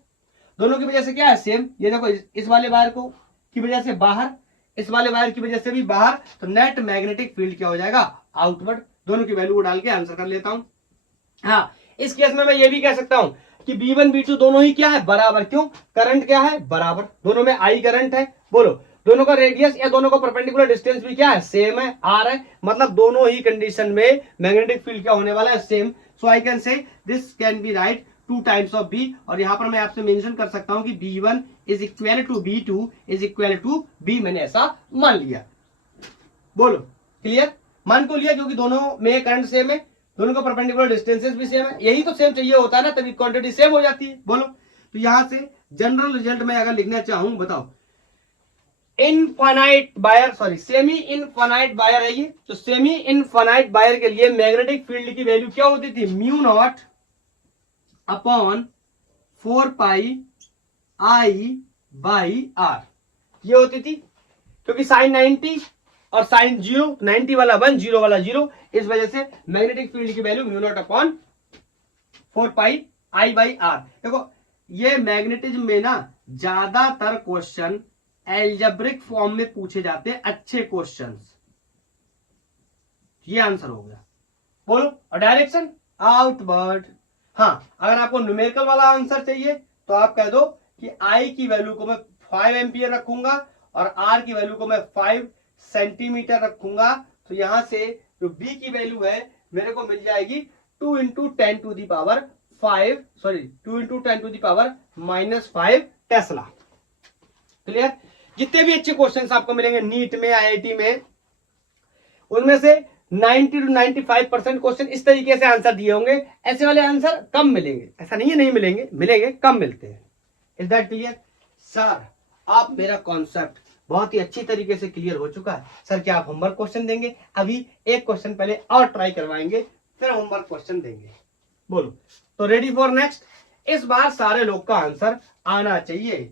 दोनों की वजह से क्या है, सेम। ये देखो, इस वाले वायर को की वजह से बाहर, इस वाले वायर की वजह से भी बाहर, तो नेट मैग्नेटिक फील्ड क्या हो जाएगा, आउटवर्ड। दोनों की वैल्यू को डाल के आंसर कर लेता हूं। हाँ, इस केस में मैं ये भी कह सकता हूं कि B1 B2 दोनों ही क्या है, बराबर। क्यों, करंट क्या है, बराबर, दोनों में I करंट है। बोलो, दोनों का रेडियस या दोनों का परपेंडिकुलर डिस्टेंस भी क्या है, सेम है, R है। मतलब दोनों ही कंडीशन में मैग्नेटिक फील्ड क्या होने वाला है, same. So I can say this can be right 2 times of B। और यहां पर मैं आपसे मेंशन कर सकता हूं कि B1 is equal to B2 is equal to B। मैंने ऐसा मान लिया। बोलो, क्लियर? मान को लिया क्योंकि दोनों में करंट सेम है, दोनों का परपेंडिकुलर डिस्टेंसेस भी सेम है। यही तो सेम चाहिए होता है ना, तभी क्वांटिटी सेम हो जाती है। बोलो, तो यहां से जनरल रिजल्ट में अगर लिखना चाहूं, बताओ, infinite wire, sorry semi infinite wire है ये। तो सेमी इनफाइनाइट वायर के लिए मैग्नेटिक फील्ड की वैल्यू क्या होती थी, μ0 upon 4 pi I by R ये होती थी। क्योंकि साइन 90 और साइन 0, 90 वाला 1, 0 वाला 0, इस वजह से मैग्नेटिक फील्ड की value μ0 upon 4 pi I by R। देखो, ये मैग्नेटिज्म में ना ज्यादातर क्वेश्चन एल्जेब्रिक फॉर्म में पूछे जाते हैं, अच्छे क्वेश्चंस। ये आंसर हो गया। बोलो, और डायरेक्शन आउटवर्ड। हाँ, अगर आपको न्यूमेरिकल वाला आंसर चाहिए तो आप कह दो कि आई की वैल्यू को मैं 5 एम्पियर रखूंगा और आर की वैल्यू को मैं 5 सेंटीमीटर रखूंगा। तो यहां से जो बी की वैल्यू है मेरे को मिल जाएगी 2 into 10 to the power 5, sorry 2 into 10 to the power -5 tesla. Clear? जितने भी अच्छे क्वेश्चंस आपको मिलेंगे नीट में, आईआईटी में, उनमें से 90 to 95% क्वेश्चन इस तरीके से आंसर दिए होंगे। ऐसे वाले आंसर कम मिलेंगे, ऐसा नहीं है नहीं मिलेंगे, मिलेंगे, कम मिलते हैं। Is that clear? सर आप मेरा कॉन्सेप्ट बहुत ही अच्छी तरीके से क्लियर हो चुका है। सर क्या आप होमवर्क क्वेश्चन देंगे? अभी एक क्वेश्चन पहले और ट्राई करवाएंगे, फिर होमवर्क क्वेश्चन देंगे। बोलो, तो रेडी फॉर नेक्स्ट? इस बार सारे लोग का आंसर आना चाहिए,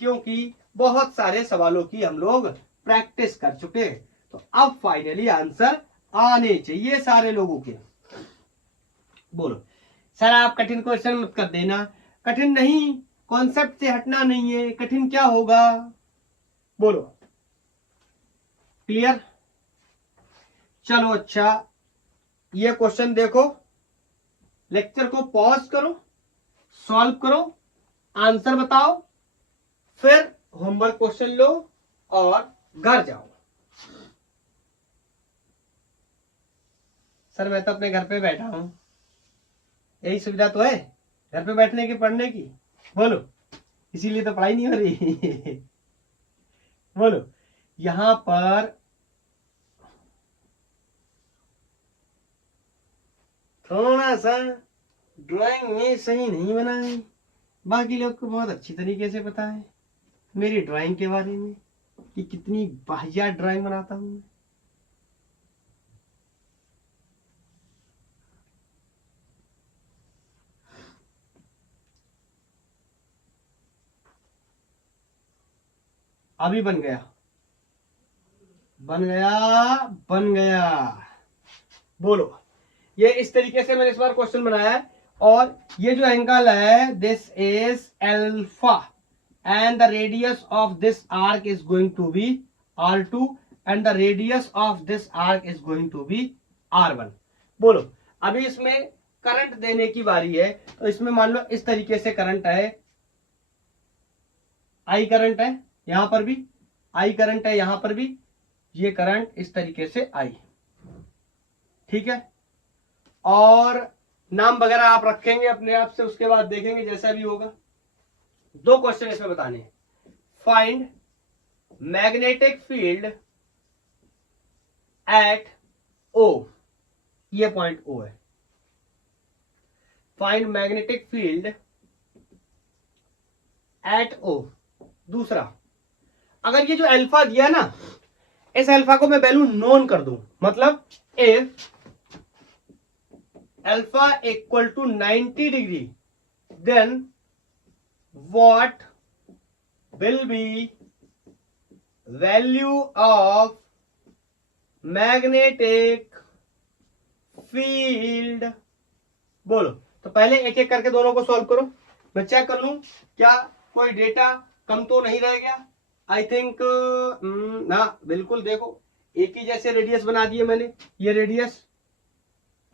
क्योंकि बहुत सारे सवालों की हम लोग प्रैक्टिस कर चुके हैं। तो अब फाइनली आंसर आने चाहिए सारे लोगों के। बोलो, सर आप कठिन क्वेश्चन मत कर देना। कठिन नहीं, कॉन्सेप्ट से हटना नहीं है। कठिन क्या होगा? बोलो, क्लियर? चलो अच्छा, ये क्वेश्चन देखो, लेक्चर को पॉज करो, सॉल्व करो, आंसर बताओ, फिर होमवर्क क्वेश्चन लो और घर जाओ। सर मैं तो अपने घर पे बैठा हूं, यही सुविधा तो है घर पे बैठने की, पढ़ने की। बोलो, इसीलिए तो पढ़ाई नहीं हो रही। बोलो, यहां पर थोड़ा सा ड्राइंग में सही नहीं बना है। बाकी लोग को बहुत अच्छी तरीके से पता है मेरी ड्राइंग के बारे में कि कितनी बढ़िया ड्राइंग बनाता हूं। अभी बन गया, बन गया, बन गया। बोलो, ये इस तरीके से मैंने इस बार क्वेश्चन बनाया है। और ये जो एंगल है, this is alpha and the radius of this arc is going to be r2 and the radius of this arc is going to be r1। बोलो, अभी इसमें करंट देने की बारी है। तो इसमें मान लो इस तरीके से करंट है, आई करंट है, यहां पर भी आई करंट है, यहां पर भी ये करंट इस तरीके से आई। ठीक है, और नाम वगैरह आप रखेंगे अपने आप से, उसके बाद देखेंगे जैसा भी होगा। दो क्वेश्चन इसमें बताने हैं। फाइंड मैग्नेटिक फील्ड एट ओ, ये पॉइंट ओ है। फाइंड मैग्नेटिक फील्ड एट ओ। दूसरा, अगर ये जो अल्फा दिया ना, इस अल्फा को मैं वैल्यू नोन कर दूं, मतलब if alpha equal to 90 degree then what will be value of magnetic field? बोलो, तो पहले एक एक करके दोनों को सॉल्व करो, मैं चेक कर लूं क्या कोई डेटा कम तो नहीं रह गया। आई थिंक ना, बिल्कुल। देखो, एक ही जैसे रेडियस बना दिए मैंने। ये रेडियस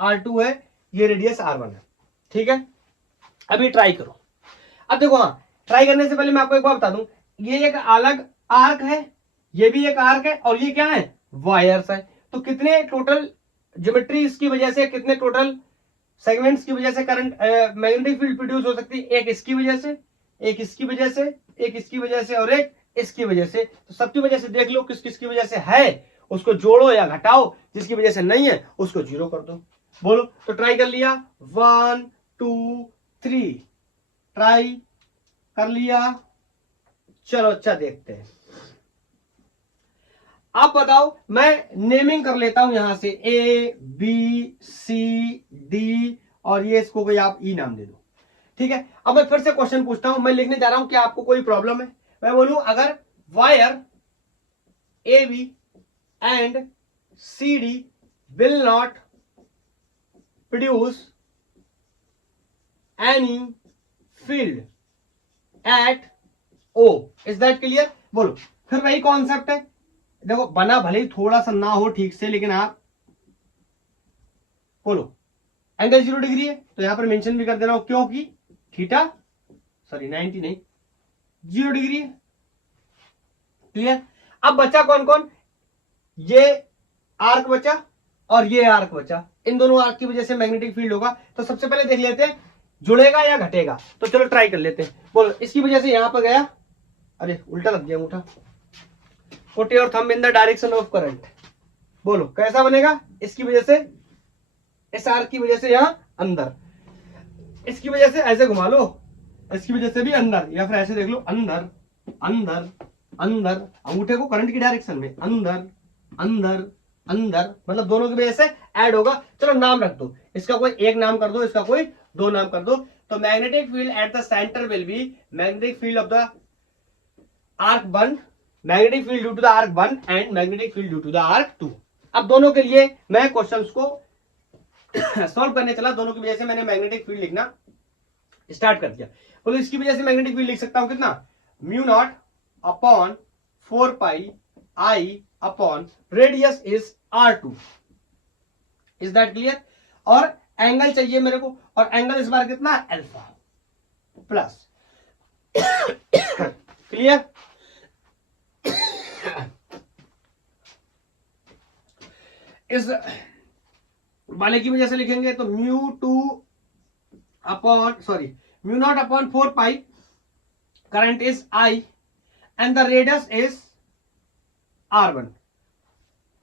R2 है, ये रेडियस R1 है। ठीक है, अभी ट्राई करो। अब देखो, हाँ, ट्राई करने से पहले मैं आपको एक बात बता दूं, ये एक अलग आर्क है, ये भी एक आर्क है, और ये क्या है? वायर्स है। तो कितने टोटल ज्योमेट्री इसकी वजह से, कितने टोटल सेगमेंट्स की वजह से करंट मैग्नेटिक फील्ड प्रोड्यूस हो सकती है? एक इसकी वजह से, एक इसकी वजह से, एक इसकी वजह से, और एक इसकी वजह से। तो सबकी वजह से देख लो किस किसकी वजह से है, उसको जोड़ो या घटाओ, जिसकी वजह से नहीं है उसको 0 कर दो। बोलो, तो ट्राई कर लिया, 1 2 3, ट्राई कर लिया। चलो अच्छा, देखते हैं। आप बताओ, मैं नेमिंग कर लेता हूं यहां से, ए बी सी डी, और ये इसको कोई आप ई नाम दे दो। ठीक है, अब मैं फिर से क्वेश्चन पूछता हूं, मैं लिखने जा रहा हूं कि आपको कोई प्रॉब्लम है? मैं बोलूं अगर wire A B and C D will not produce any field at O, is that clear? बोलो, फिर वही कॉन्सेप्ट है। देखो, बना भले ही थोड़ा सा ना हो ठीक से, लेकिन आप बोलो एंगल 0 डिग्री है, तो यहां पर मेंशन भी कर दे रहा हूं क्योंकि थीटा 90 नहीं 0 डिग्री है। क्लियर। अब बचा कौन कौन, ये आर्क बचा और ये आर्क बचा, इन दोनों आर्क की वजह से मैग्नेटिक फील्ड होगा। तो सबसे पहले देख लेते हैं जुड़ेगा या घटेगा, तो चलो ट्राई कर लेते हैं। बोलो इसकी वजह से यहां पर गया, अरे उल्टा रख दिया अंगूठा, put your thumb in the direction of current. बोलो कैसा बनेगा, इसकी वजह से, इस आर्क की वजह से यहां अंदर, इसकी वजह से ऐसे घुमा लो, इसकी वजह से भी अंदर, या फिर ऐसे देख लो अंदर अंदर अंदर, अंगूठे को करंट की डायरेक्शन में, अंदर अंदर अंदर, मतलब दोनों की वजह से ऐड होगा। चलो नाम रख दो, इसका कोई एक नाम कर दो, इसका कोई दो नाम कर दो। तो magnetic field at the centre will be magnetic field of the arc 1, magnetic field due to the arc 1 and magnetic field due to the arc 2। अब दोनों के लिए मैं क्वेश्चंस को सॉल्व करने चला, दोनों की वजह से मैंने मैग्नेटिक फील्ड लिखना स्टार्ट कर दिया। बोलो इसकी वजह से मैग्नेटिक फील्ड लिख सकता हूं कितना, mu naught upon 4 pi I upon radius is R2। Is that clear. और एंगल चाहिए मेरे को, और एंगल इस बार कितना, अल्फा प्लस। क्लियर। इस वाले की वजह से लिखेंगे तो mu naught upon 4 pi, current is I and the radius is R1।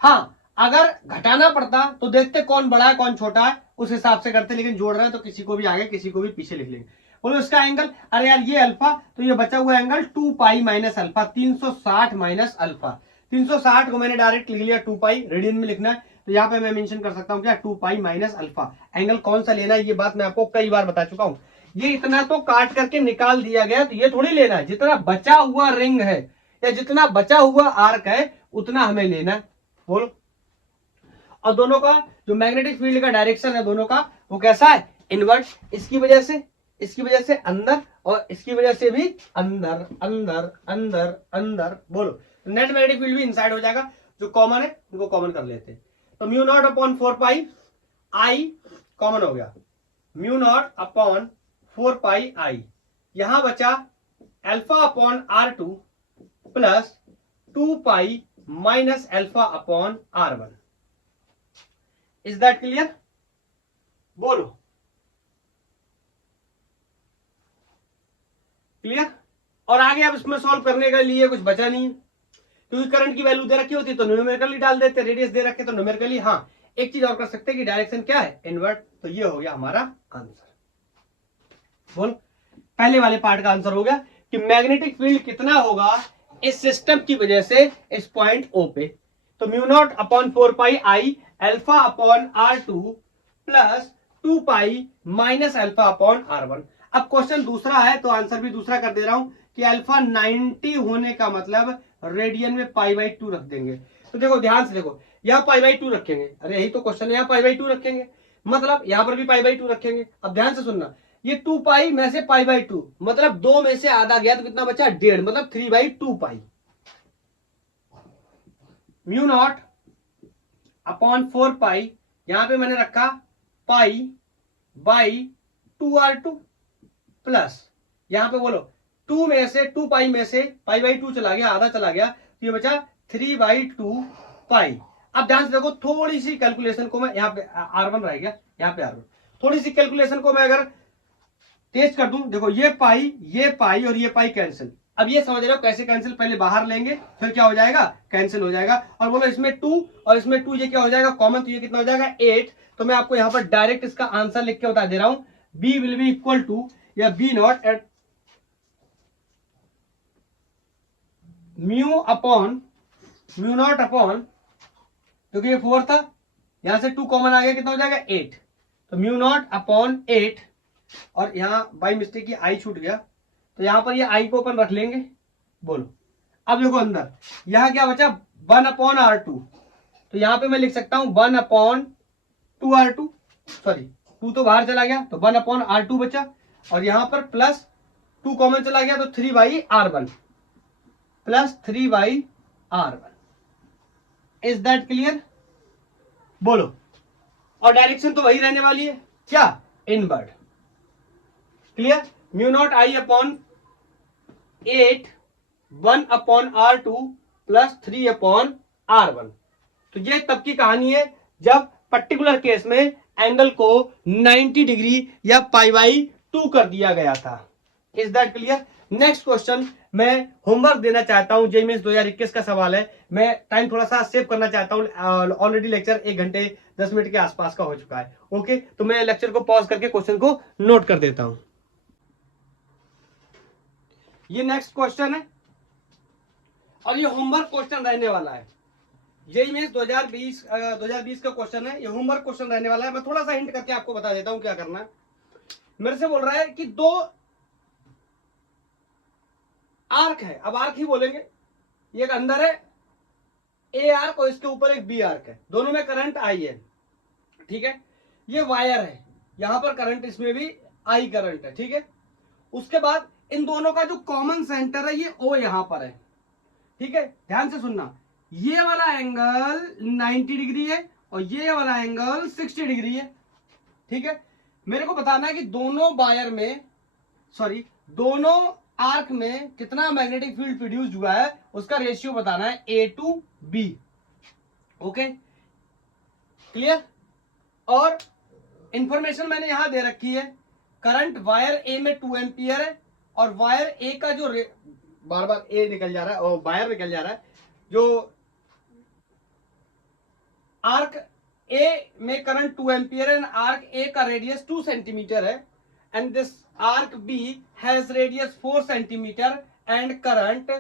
हाँ अगर घटाना पड़ता तो देखते कौन बड़ा है कौन छोटा है, उस हिसाब से करते, लेकिन जोड़ रहे हैं तो किसी को भी आगे किसी को भी पीछे लिख लेंगे। बोलो इसका एंगल, अरे यार ये अल्फा, तो ये बचा हुआ angle 2 pi minus alpha, 360 minus alpha. 360 को मैंने डायरेक्ट लिख लिया 2 पाई, रेडियन में लिखना है तो यहाँ पे मैं मेंशन कर सकता हूँ क्या, 2 पाई माइनस अल्फा। एंगल कौन सा लेना है ये बात मैं आपको कई बार बता चुका हूं। ये इतना तो काट करके निकाल दिया गया, तो ये थोड़ी लेना है, जितना बचा हुआ रिंग है या जितना बचा हुआ आर्क है उतना हमें लेना है। बोलो। और दोनों का जो मैग्नेटिक फील्ड का डायरेक्शन है दोनों का वो कैसा है, इनवर्ट। इसकी वजह से अंदर, और इसकी वजह से भी अंदर अंदर अंदर अंदर। बोलो नेट मैग्नेटिक फील्ड भी इनसाइड हो जाएगा, जो कॉमन है उनको कॉमन कर लेते हैं। तो म्यू नॉट अपॉन 4 पाई आई कॉमन हो गया, म्यू नॉट अपॉन 4 पाई आई, यहां बचा alpha upon R2 plus 2 pi minus alpha upon R1। Is that clear. बोलो क्लियर। और आगे अब इसमें सॉल्व करने के लिए कुछ बचा नहीं, क्योंकि करंट की वैल्यू दे रखी होती तो न्यूमेरिकली डाल देते, रेडियस दे रखे तो न्यूमेरिकली। हाँ एक चीज और कर सकते हैं कि डायरेक्शन क्या है, इनवर्ट। तो ये हो गया हमारा आंसर। बोल पहले वाले पार्ट का आंसर हो गया कि मैग्नेटिक फील्ड कितना होगा इस सिस्टम की वजह से इस पॉइंट O पे। तो म्यू नॉट अपॉन 4 पाई आई alpha upon R2 plus 2 pi minus alpha upon R1। अब क्वेश्चन दूसरा है तो आंसर भी दूसरा कर दे रहा हूं कि अल्फा 90 होने का मतलब रेडियन में π/2 रख देंगे। तो देखो ध्यान से देखो, यहां π/2 रखेंगे, अरे यही तो क्वेश्चन है, यहां π/2 रखेंगे, मतलब यहां पर भी π/2 रखेंगे। अब ध्यान से सुनना, ये 2 पाई में से π/2 मतलब 2 में से आधा गया तो कितना बचा, 1.5, मतलब 3/2 पाई। म्यू नॉट अपॉन 4 पाई, यहां पे मैंने रखा π/2R2 प्लस यहां पे बोलो 2 में से 2 पाई में से π/2 चला गया, आधा चला गया, तो ये बचा 3/2 पाई। अब ध्यान से देखो, थोड़ी सी कैलकुलेशन को मैं यहाँ पे R1 रह गया, यहाँ पे R1, थोड़ी सी कैलकुलेशन को मैं अगर तेज कर दूं, देखो ये पाई और ये पाई कैंसिल। अब ये समझ रहे हो कैसे कैंसिल, पहले बाहर लेंगे फिर क्या हो जाएगा, कैंसिल हो जाएगा। और बोलो इसमें 2 और इसमें 2, ये क्या हो जाएगा कॉमन, तो ये कितना हो जाएगा 8। तो मैं आपको यहाँ पर डायरेक्ट इसका आंसर लिख के बता दे रहा हूं, B will be equal to या B naught at mu naught upon, क्योंकि ये 4 था, यहां से 2 कॉमन आ गया, कितना हो जाएगा 8। तो म्यू नॉट अपॉन 8, और यहां बाई मिस्टेक की आई छूट गया, तो यहां पर ये आई को अपन रख लेंगे। बोलो अब देखो अंदर यहां क्या बचा, 1/R2, तो यहां पे मैं लिख सकता हूं 1/2R2, सॉरी 2 तो बाहर चला गया, तो 1/R2 बचा, और यहां पर प्लस 2 कॉमन चला गया, तो 3/R1 plus 3/R1। Is that clear. बोलो और डायरेक्शन तो वही रहने वाली है, क्या, inward. Clear. Mu naught I upon 8 1/r2 plus 3/r1। तो ये तब की कहानी है जब पर्टिकुलर केस में एंगल को 90 डिग्री या π/2 कर दिया गया था। Is that clear. Next question मैं होमवर्क देना चाहता हूं, जेईई मेंस 2021 का सवाल है। मैं टाइम थोड़ा सा सेव करना चाहता हूं, ऑलरेडी लेक्चर 1 घंटे 10 मिनट के आसपास का हो चुका है। ओके, तो मैं लेक्चर को पॉज करके क्वेश्चन को नोट कर देता हूं। ये नेक्स्ट क्वेश्चन है और ये होमवर्क क्वेश्चन रहने वाला है। जेईई मेंस 2020 का क्वेश्चन है, ये होमवर्क क्वेश्चन रहने वाला है। मैं थोड़ा सा हिंट करके आपको बता देता हूं क्या करना है। मेरे से बोल रहा है कि दो आर्क है, अब आर्क ही बोलेंगे, ये एक अंदर है ए आर्क और इसके ऊपर एक बी आर्क है, दोनों में करंट आई है, ठीक है। ये वायर है, यहां पर करंट, इसमें भी आई करंट है, ठीक है। उसके बाद इन दोनों का जो कॉमन सेंटर है ये ओ यहां पर है, ठीक है। ध्यान से सुनना, ये वाला एंगल 90 डिग्री है और ये वाला एंगल 60 डिग्री है, ठीक है। मेरे को बताना है कि दोनों वायर में, सॉरी दोनों आर्क में कितना मैग्नेटिक फील्ड प्रोड्यूस हुआ है, उसका रेशियो बताना है ए टू बी। Okay, clear. और इंफॉर्मेशन मैंने यहां दे रखी है, करंट वायर ए में 2 एम्पियर है और वायर ए का जो बार बार ए निकल जा रहा है और वायर निकल जा रहा है, जो आर्क ए में current 2 ampere and arc A का रेडियस 2 सेंटीमीटर है and this arc B has radius 4 centimetre and current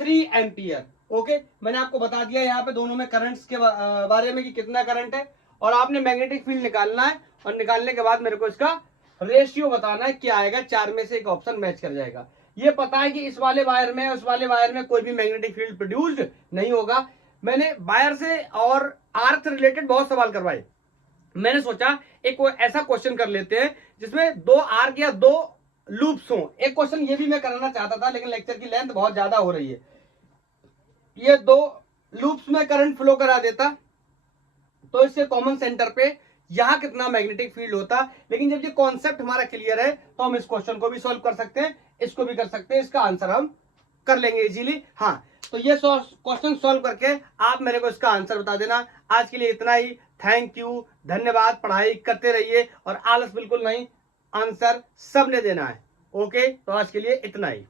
3 ampere. Okay, मैंने आपको बता दिया यहाँ पे दोनों में करंट्स के बारे में कि कितना करंट है और आपने मैग्नेटिक फील्ड निकालना है और निकालने के बाद मेरे को इसका रेशियो बताना है क्या आएगा, 4 में से एक ऑप्शन मैच कर जाएगा। ये पता है कि इस वाले वायर में उस वाले वायर में कोई भी मैग्नेटिक फील्ड प्रोड्यूस्ड नहीं होगा। मैंने वायर से और आर्क से रिलेटेड बहुत सवाल करवाए, मैंने सोचा एक ऐसा क्वेश्चन कर लेते हैं जिसमें 2 आर्क या 2 लूप्स हों। एक क्वेश्चन ये भी मैं कराना चाहता था लेकिन लेक्चर की लेंथ बहुत ज्यादा हो रही है। ये 2 लूप्स में करंट फ्लो करा देता तो इससे कॉमन सेंटर पे यहां कितना मैग्नेटिक फील्ड होता। लेकिन जब ये कॉन्सेप्ट हमारा क्लियर है तो हम इस क्वेश्चन को भी सॉल्व कर सकते हैं, इसको भी कर सकते हैं, इसका आंसर हम कर लेंगे इजीली। हाँ, तो ये क्वेश्चन सॉल्व करके आप मेरे को इसका आंसर बता देना। आज के लिए इतना ही, थैंक यू, धन्यवाद। पढ़ाई करते रहिए और आलस बिल्कुल नहीं, आंसर सबने देना है। ओके, तो आज के लिए इतना ही।